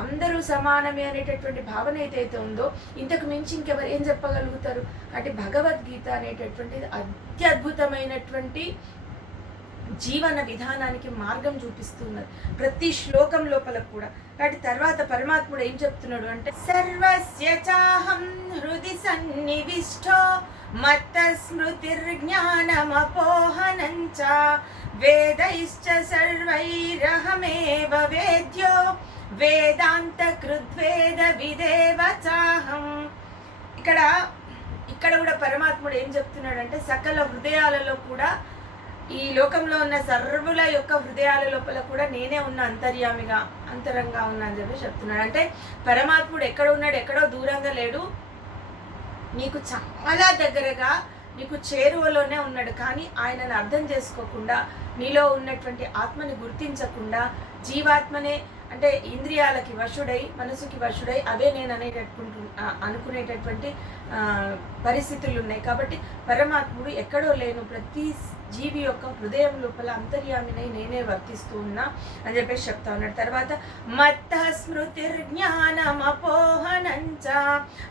అందరూ సమానమే అనేటటువంటి భావన ఏదైతే ఉందో ఇంతకు మించి ఇంకెవరు ఏం చెప్పగలుగుతారు? కాబట్టి భగవద్గీత అనేటటువంటిది అత్యద్భుతమైనటువంటి జీవన విధానానికి మార్గం చూపిస్తున్నది ప్రతి శ్లోకం లోపల కూడా. వాటి తర్వాత పరమాత్ముడు ఏం చెప్తున్నాడు అంటే, సర్వస్య చాహం హృది సన్నివిష్టో మత్త స్మృతిర్జ్ఞానమపోహనం చ వేదైశ్చ సర్వైరహమేవ వేద్యో వేదాంత కృద్వేద విదేవ చాహం. ఇక్కడ కూడా పరమాత్ముడు ఏం చెప్తున్నాడంటే, సకల హృదయాలలో కూడా, ఈ లోకంలో ఉన్న సర్వుల యొక్క హృదయాల లోపల కూడా నేనే ఉన్న అంతర్యామిగా, అంతరంగా ఉన్నా అని చెప్పి చెప్తున్నాడు. అంటే పరమాత్ముడు ఎక్కడ ఉన్నాడు, ఎక్కడో దూరంగా లేడు, నీకు చాలా దగ్గరగా, నీకు చేరువలోనే ఉన్నాడు. కానీ ఆయనను అర్థం చేసుకోకుండా, నీలో ఉన్నటువంటి ఆత్మని గుర్తించకుండా, జీవాత్మనే అంటే ఇంద్రియాలకి వశుడై, మనసుకి వశుడై అవే నేను అనుకునేటటువంటి పరిస్థితులు ఉన్నాయి. కాబట్టి పరమాత్ముడు ఎక్కడో లేను, ప్రతి జీవి యొక్క హృదయం లోపల అంతర్యామినై నేనే వర్తిస్తూ ఉన్నా అని చెప్పేసి చెప్తా ఉన్నాడు. తర్వాత మత్త స్మృతిర్జ్ఞానమపోహనంచ,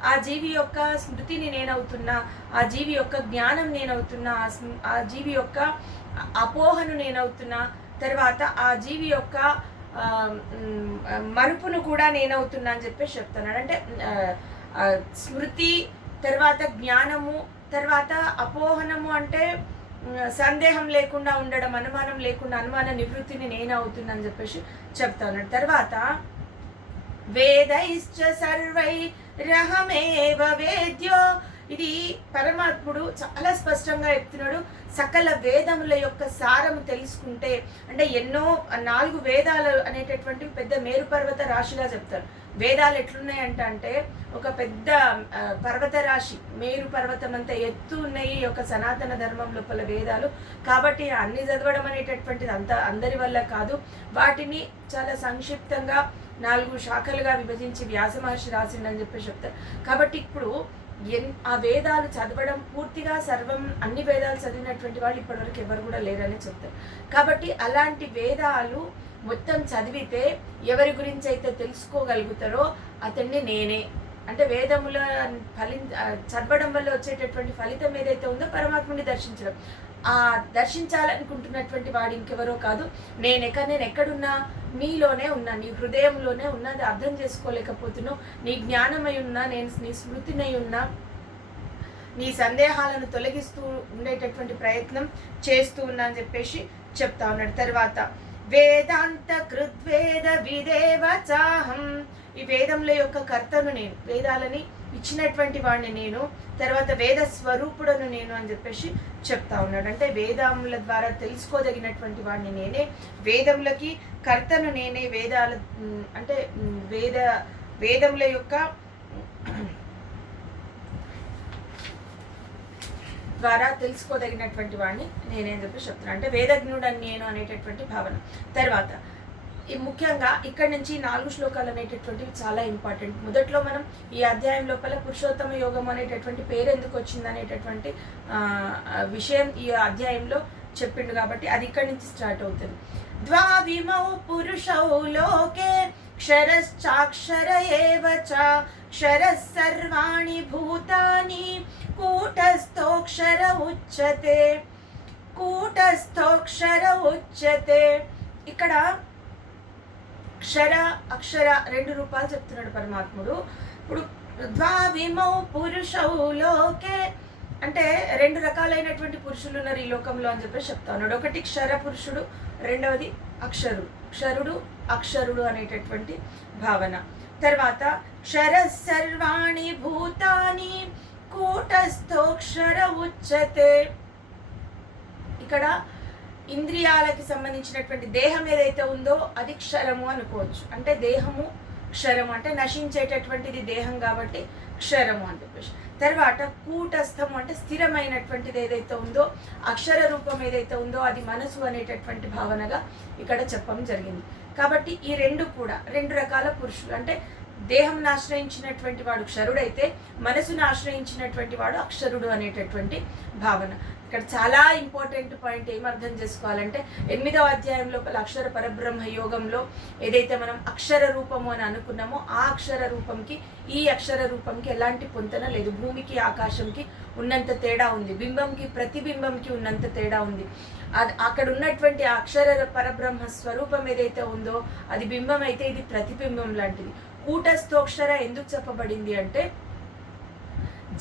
ఆ జీవి యొక్క స్మృతిని నేనవుతున్నా, ఆ జీవి యొక్క జ్ఞానం నేనవుతున్నా, ఆ జీవి యొక్క అపోహను నేనవుతున్నా, తర్వాత ఆ జీవి యొక్క మరుపును కూడా నేనవుతున్నా అని చెప్పేసి చెప్తున్నాడు. అంటే స్మృతి, తర్వాత జ్ఞానము, తర్వాత అపోహనము అంటే సందేహం లేకుండా ఉండడం, అనుమానం లేకుండా అనుమాన నివృత్తిని నేను అవుతున్నా అని చెప్పేసి చెప్తా ఉన్నాడు. తర్వాత వేదైశ్చ సర్వైరహమేవ వేద్యో, ఇది పరమాత్ముడు చాలా స్పష్టంగా చెప్తున్నాడు. సకల వేదముల యొక్క సారము తెలుసుకుంటే, అంటే ఎన్నో 4 వేదాలు అనేటటువంటి పెద్ద మేరుపర్వత రాశిగా చెప్తారు. వేదాలు ఎట్లున్నాయంట అంటే ఒక పెద్ద పర్వత రాశి, మేరు పర్వతం అంతా ఎత్తు ఉన్నాయి ఈ యొక్క సనాతన ధర్మం లోపల వేదాలు. కాబట్టి అన్ని చదవడం అనేటటువంటిది అందరి వల్ల కాదు. వాటిని చాలా సంక్షిప్తంగా 4 శాఖలుగా విభజించి వ్యాస మహర్షి రాసిండని చెప్పి చెప్తారు. కాబట్టి ఇప్పుడు ఆ వేదాలు చదవడం పూర్తిగా అన్ని వేదాలు చదివినటువంటి వాళ్ళు ఇప్పటివరకు ఎవరు కూడా లేరని చెప్తారు. కాబట్టి అలాంటి వేదాలు మొత్తం చదివితే ఎవరి గురించి అయితే తెలుసుకోగలుగుతారో అతన్ని నేనే, అంటే వేదముల చదవడం వల్ల వచ్చేటటువంటి ఫలితం ఏదైతే ఉందో పరమాత్ముని దర్శించడం, ఆ దర్శించాలనుకుంటున్నటువంటి వాడు ఇంకెవరో కాదు నేను ఎక్కడున్నా, నీలోనే ఉన్నా, నీ హృదయంలోనే ఉన్నా, అది అర్థం చేసుకోలేకపోతున్నావు, నీ జ్ఞానమై ఉన్నా, నేను నీ స్మృతినై ఉన్నా, నీ సందేహాలను తొలగిస్తూ ఉండేటటువంటి ప్రయత్నం చేస్తూ ఉన్నా అని చెప్పేసి చెప్తా ఉన్నాడు. తర్వాత వేదాంత కృద్వేద విదేవ చాహం, ఈ వేదముల యొక్క కర్తను నేను, వేదాలని ఇచ్చినటువంటి వాడిని నేను, తర్వాత వేద స్వరూపుడను నేను అని చెప్పేసి చెప్తా ఉన్నాడు. అంటే వేదముల ద్వారా తెలుసుకోదగినటువంటి వాడిని నేనే, వేదములకి కర్తను నేనే, అంటే వేదముల యొక్క ద్వారా తెలుసుకోదగినటువంటి వాడిని నేనేం చెప్పి చెప్తున్నాను. అంటే వేదజ్ఞుడని నేను అనేటటువంటి భావన. తర్వాత ముఖ్యంగా ఇక్కడ నుంచి 4 శ్లోకాలు అనేటటువంటివి చాలా ఇంపార్టెంట్. మొదట్లో మనం ఈ అధ్యాయం లోపల పురుషోత్తమ యోగం అనేటటువంటి పేరు ఎందుకు వచ్చింది అనేటటువంటి విషయం ఈ అధ్యాయంలో చెప్పిండు. కాబట్టి అది ఇక్కడి నుంచి స్టార్ట్ అవుతుంది. ద్వావిమౌ పురుషౌ లోకే క్షరశ్చాక్షర ఏవ చ క్షరః సర్వాణి భూతాని కూటస్థోక్షర ఉచ్యతే, కూటస్థోక్షర ఉచ్యతే. ఇక్కడ క్షర అక్షర 2 రూపాలు చెప్తున్నాడు పరమాత్ముడు. ఇప్పుడు ద్వావిమౌ పురుషౌ లోకే అంటే 2 రకాలైనటువంటి పురుషులు ఉన్నారు ఈ లోకంలో అని చెప్పేసి చెప్తా ఉన్నాడు. ఒకటి క్షర పురుషుడు, రెండవది క్షరుడు అక్షరుడు అనేటటువంటి భావన. తర్వాత క్షర సర్వాణి భూతాని కూటస్థోక్షర ఉచ్యతే. ఇక్కడ ఇంద్రియాలకి సంబంధించినటువంటి దేహం ఏదైతే ఉందో అది క్షరము అనుకోవచ్చు. అంటే దేహము క్షరము, అంటే నశించేటటువంటిది దేహం కాబట్టి క్షరము అని చెప్పేసి. తర్వాత కూటస్థము అంటే స్థిరమైనటువంటిది ఏదైతే ఉందో, అక్షర రూపం ఏదైతే ఉందో అది మనసు అనేటటువంటి భావనగా ఇక్కడ చెప్పడం జరిగింది. కాబట్టి ఈ 2 కూడా 2 రకాల పురుషులు. అంటే దేహంను ఆశ్రయించినటువంటి వాడు క్షరుడైతే మనసును ఆశ్రయించినటువంటి వాడు అక్షరుడు అనేటటువంటి భావన. ఇక్కడ చాలా ఇంపార్టెంట్ పాయింట్ ఏం అర్థం చేసుకోవాలంటే 8వ అధ్యాయం లోపల అక్షర పరబ్రహ్మ యోగంలో ఏదైతే మనం అక్షర రూపము అని అనుకున్నామో ఆ అక్షర రూపంకి ఈ అక్షర రూపంకి ఎలాంటి పొంతన లేదు. భూమికి ఆకాశంకి ఉన్నంత తేడా ఉంది, బింబంకి ప్రతిబింబంకి ఉన్నంత తేడా ఉంది. అది అక్కడ ఉన్నటువంటి అక్షర పరబ్రహ్మ స్వరూపం ఏదైతే ఉందో అది బింబం అయితే ఇది ప్రతిబింబం లాంటిది. కూటస్థోక్షర ఎందుకు చెప్పబడింది అంటే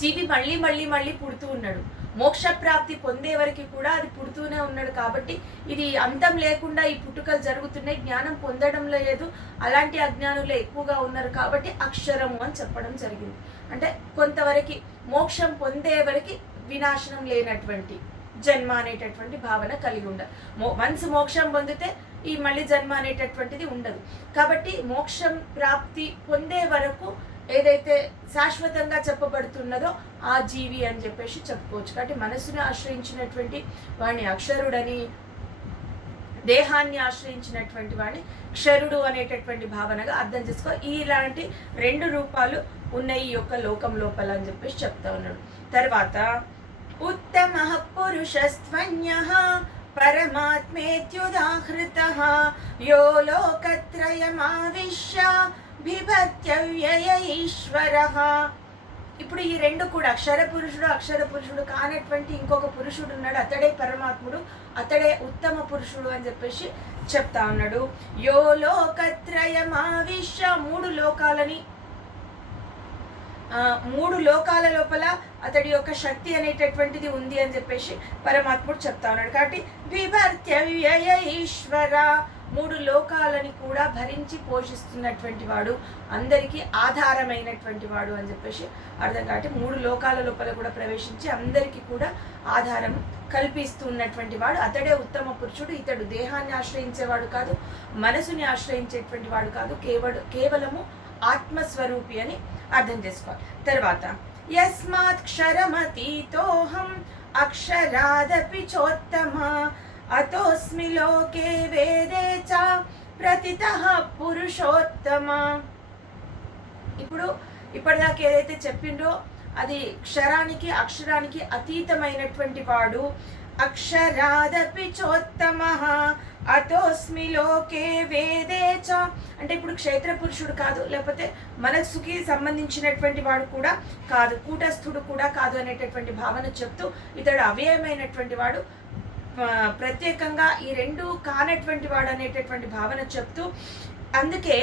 జీవి మళ్ళీ మళ్ళీ మళ్ళీ పుడుతూ ఉన్నాడు, మోక్ష ప్రాప్తి పొందే వరకు కూడా అది పుడుతూనే ఉన్నాడు. కాబట్టి ఇది అంతం లేకుండా ఈ పుట్టుకలు జరుగుతున్నాయి, జ్ఞానం పొందడం లేదు, అలాంటి అజ్ఞానులే ఎక్కువగా ఉన్నారు కాబట్టి అక్షరము అని చెప్పడం జరిగింది. అంటే కొంతవరకు మోక్షం పొందే వరకు వినాశనం లేనటువంటి జన్మ అనేటటువంటి భావన కలిగి ఉండాలి. వన్స్ మోక్షం పొందితే ఈ మళ్ళీ జన్మ అనేటటువంటిది ఉండదు. కాబట్టి మోక్షం ప్రాప్తి పొందే వరకు ఏదైతే శాశ్వతంగా చెప్పబడుతున్నదో ఆ జీవి అని చెప్పేసి చెప్పుకోవచ్చు. కాబట్టి మనసుని ఆశ్రయించినటువంటి వాడిని అక్షరుడని, దేహాన్ని ఆశ్రయించినటువంటి వాడిని క్షరుడు అనేటటువంటి భావనగా అర్థం చేసుకో. ఇలాంటి 2 రూపాలు ఉన్నాయి ఈ యొక్క లోకం లోపల అని చెప్పేసి చెప్తా ఉన్నాడు. తర్వాత ఉత్తమః పురుషస్త్వన్యః పరమాత్మేత్యుదాహృతః యో లోకత్రయమావిశ్య బిభర్త్యవ్యయ ఈశ్వరః. ఇప్పుడు ఈ 2 కూడా అక్షర పురుషుడు కానటువంటి ఇంకొక పురుషుడు ఉన్నాడు, అతడే పరమాత్ముడు, అతడే ఉత్తమ పురుషుడు అని చెప్పేసి చెప్తా ఉన్నాడు. యో లోకత్రయమావిశ్య, 3 లోకాల లోపల అతడి యొక్క శక్తి అనేటటువంటిది ఉంది అని చెప్పేసి పరమాత్ముడు చెప్తా ఉన్నాడు. కాబట్టి బిభర్త్యవ్యయ ఈశ్వర, 3 లోకాలని కూడా భరించి పోషిస్తున్నటువంటి వాడు, అందరికీ ఆధారమైనటువంటి వాడు అని చెప్పేసి అర్థం. కాబట్టి 3 లోకాల లోపల కూడా ప్రవేశించి అందరికీ కూడా ఆధారం కల్పిస్తున్నటువంటి వాడు అతడే ఉత్తమ పురుషుడు. ఇతడు దేహాన్ని ఆశ్రయించేవాడు కాదు, మనసుని ఆశ్రయించేటువంటి వాడు కాదు, కేవలము ఆత్మస్వరూపి అని అర్థం చేసుకోవాలి. తర్వాత యస్మాత్ క్షరమతీతోహం అక్షరాదపి చోత్తమ అతోస్మి లోకే వేదే చ ప్రతితః పురుషోత్తమ. ఇప్పుడు ఇప్పటిదాకా ఏదైతే చెప్పిండ్రో అది క్షరానికి అక్షరానికి అతీతమైనటువంటి వాడు. అక్షరాదపి చోత్తమ అతోస్మి లోకే వేదే చ, అంటే ఇప్పుడు క్షేత్ర పురుషుడు కాదు, లేకపోతే మనస్సుకి సంబంధించినటువంటి వాడు కూడా కాదు, కూటస్థుడు కూడా కాదు అనేటటువంటి భావన చెప్తూ ఇతడు అవ్యయమైనటువంటి వాడు, ప్రత్యేకంగా ఈ 2 కానటువంటి వాడు అనేటటువంటి భావన చెప్తూ అందుకే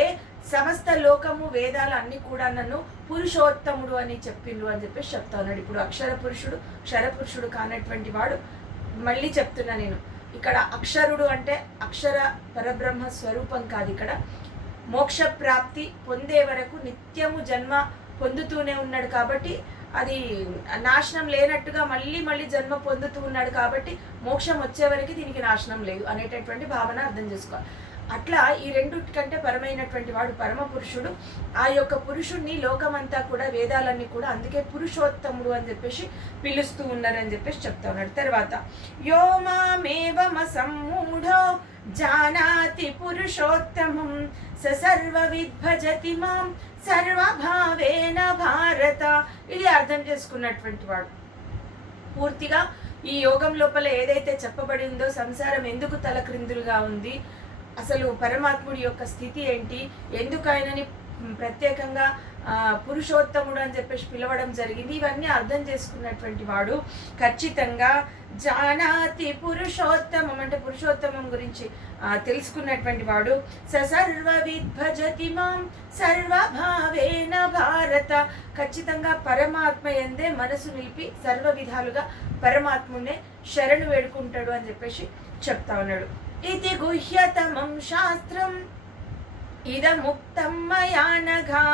సమస్త లోకము వేదాలు అన్ని కూడా నన్ను పురుషోత్తముడు అని చెప్పిండు అని చెప్పేసి చెప్తా ఉన్నాడు. ఇప్పుడు అక్షర పురుషుడు క్షర పురుషుడు కానటువంటి వాడు, మళ్ళీ చెప్తున్నా నేను, ఇక్కడ అక్షరుడు అంటే అక్షర పరబ్రహ్మ స్వరూపం కాదు, ఇక్కడ మోక్ష ప్రాప్తి పొందే వరకు నిత్యము జన్మ పొందుతూనే ఉన్నాడు కాబట్టి అది నాశనం లేనట్టుగా మళ్ళీ మళ్ళీ జన్మ పొందుతూ ఉన్నాడు కాబట్టి మోక్షం వచ్చే వరకు దీనికి నాశనం లేదు అనేటటువంటి భావన అర్థం చేసుకోవాలి. అట్లా ఈ 2 కంటే పరమైనటువంటి వాడు పరమ పురుషుడు. ఆ యొక్క పురుషుణ్ణి లోకమంతా కూడా వేదాలన్నీ కూడా అందుకే పురుషోత్తముడు అని చెప్పేసి పిలుస్తూ ఉన్నారని చెప్పేసి చెప్తా ఉన్నాడు. తర్వాత యో మామేవమసమ్మూఢో జానాతి పురుషోత్తమం స సర్వవిద్ భజతి మాం సర్వభావేన భారత. ఇది అర్థం చేసుకున్నటువంటి వాడు పూర్తిగా ఈ యోగం లోపల ఏదైతే చెప్పబడిందో సంసారం ఎందుకు తలక్రిందులుగా ఉంది, అసలు పరమాత్ముడి యొక్క స్థితి ఏంటి, ఎందుకు ఆయనని ప్రత్యేకంగా పురుషోత్తముడు అని చెప్పేసి పిలవడం జరిగింది, ఇవన్నీ అర్థం చేసుకున్నటువంటి వాడు ఖచ్చితంగా జానాతి పురుషోత్తమం అంటే పురుషోత్తమం గురించి తెలుసుకున్నటువంటి వాడు. స సర్వవిద్ భజతి మాం సర్వభావేన భారత, ఖచ్చితంగా పరమాత్మ యందే మనసు నిలిపి సర్వ విధాలుగా పరమాత్మునే శరణు వేడుకుంటాడు అని చెప్పేసి చెప్తా ఉన్నాడు. ఇది గుహ్యతమం శాస్త్రం ఇదముక్తం మయా నఘా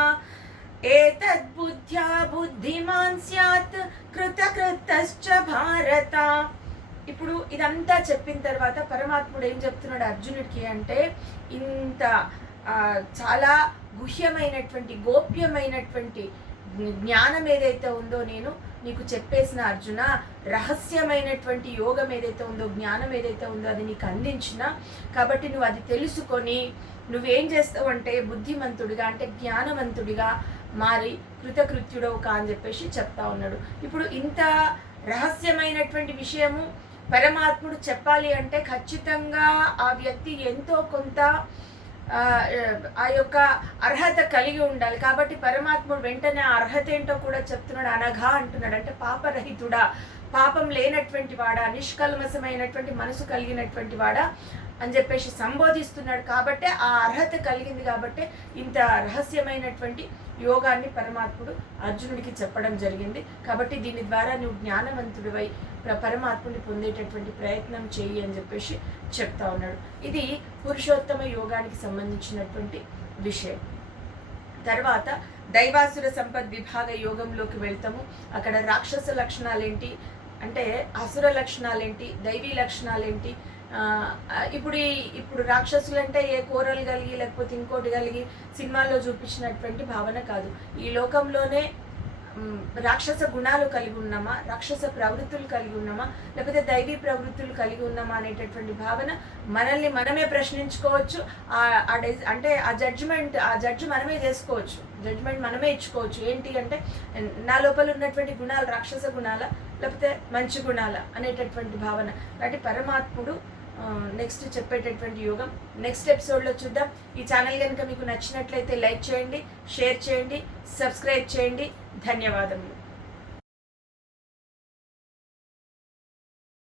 ఏతద్బుద్ధ్యా బుద్ధిమాన్ స్యాత్ కృతకృతశ్చ భారత. ఇప్పుడు ఇదంతా చెప్పిన తర్వాత పరమాత్ముడు ఏం చెప్తున్నాడు అర్జునుడికి అంటే, ఇంత చాలా గుహ్యమైనటువంటి గోప్యమైనటువంటి జ్ఞానం ఏదైతే ఉందో నేను నీకు చెప్పేసిన అర్జున, రహస్యమైనటువంటి యోగం ఏదైతే ఉందో జ్ఞానం ఏదైతే ఉందో అది నీకు అందించిన, కాబట్టి నువ్వు అది తెలుసుకొని నువ్వేం చేస్తావు అంటే బుద్ధిమంతుడిగా అంటే జ్ఞానవంతుడిగా మారి కృతకృత్యుడవు కా అని చెప్పేసి చెప్తా ఉన్నాడు. ఇప్పుడు ఇంత రహస్యమైనటువంటి విషయము పరమాత్ముడు చెప్పాలి అంటే ఖచ్చితంగా ఆ వ్యక్తి ఎంతో కొంత ఆ యొక్క అర్హత కలిగి ఉండాలి. కాబట్టి పరమాత్ముడు వెంటనే ఆ అర్హత ఏంటో కూడా చెప్తున్నాడు. అనఘా అంటున్నాడు, అంటే పాపరహితుడా, పాపం లేనటువంటి వాడా, నిష్కల్మసమైనటువంటి మనసు కలిగినటువంటి వాడా అని చెప్పేసి సంబోధిస్తున్నాడు. కాబట్టే ఆ అర్హత కలిగింది, కాబట్టి ఇంత రహస్యమైనటువంటి యోగాన్ని పరమాత్ముడు అర్జునుడికి చెప్పడం జరిగింది. కాబట్టి దీని ద్వారా నువ్వు జ్ఞానవంతుడివై పరమాత్ముని పొందేటటువంటి ప్రయత్నం చేయి అని చెప్పేసి చెప్తా ఉన్నాడు. ఇది పురుషోత్తమ యోగానికి సంబంధించినటువంటి విషయం. తర్వాత దైవాసుర సంపద్ విభాగ యోగంలోకి వెళ్తాము. అక్కడ రాక్షస లక్షణాలేంటి, అంటే అసుర లక్షణాలేంటి, దైవీ లక్షణాలేంటి. ఇప్పుడు రాక్షసులు అంటే ఏ కూరలు కలిగి లేకపోతే ఇంకోటి కలిగి సినిమాల్లో చూపించినటువంటి భావన కాదు. ఈ లోకంలోనే రాక్షస గుణాలు కలిగి ఉన్నామా, రాక్షస ప్రవృత్తులు కలిగి ఉన్నామా, లేకపోతే దైవీ ప్రవృత్తులు కలిగి ఉన్నామా అనేటటువంటి భావన మనల్ని మనమే ప్రశ్నించుకోవచ్చు. అంటే ఆ జడ్జ్ మనమే చేసుకోవచ్చు, జడ్జ్మెంట్ మనమే ఇచ్చుకోవచ్చు. ఏంటి అంటే నా లోపల ఉన్నటువంటి గుణాలు రాక్షస గుణాల లేకపోతే మంచి గుణాల అనేటటువంటి భావన. కాబట్టి పరమాత్ముడు నెక్స్ట్ చెప్పేటటువంటి యోగం నెక్స్ట్ ఎపిసోడ్లో చూద్దాం. ఈ ఛానల్ కనుక మీకు నచ్చినట్లయితే లైక్ చేయండి, షేర్ చేయండి, సబ్స్క్రైబ్ చేయండి. ధన్యవాదములు.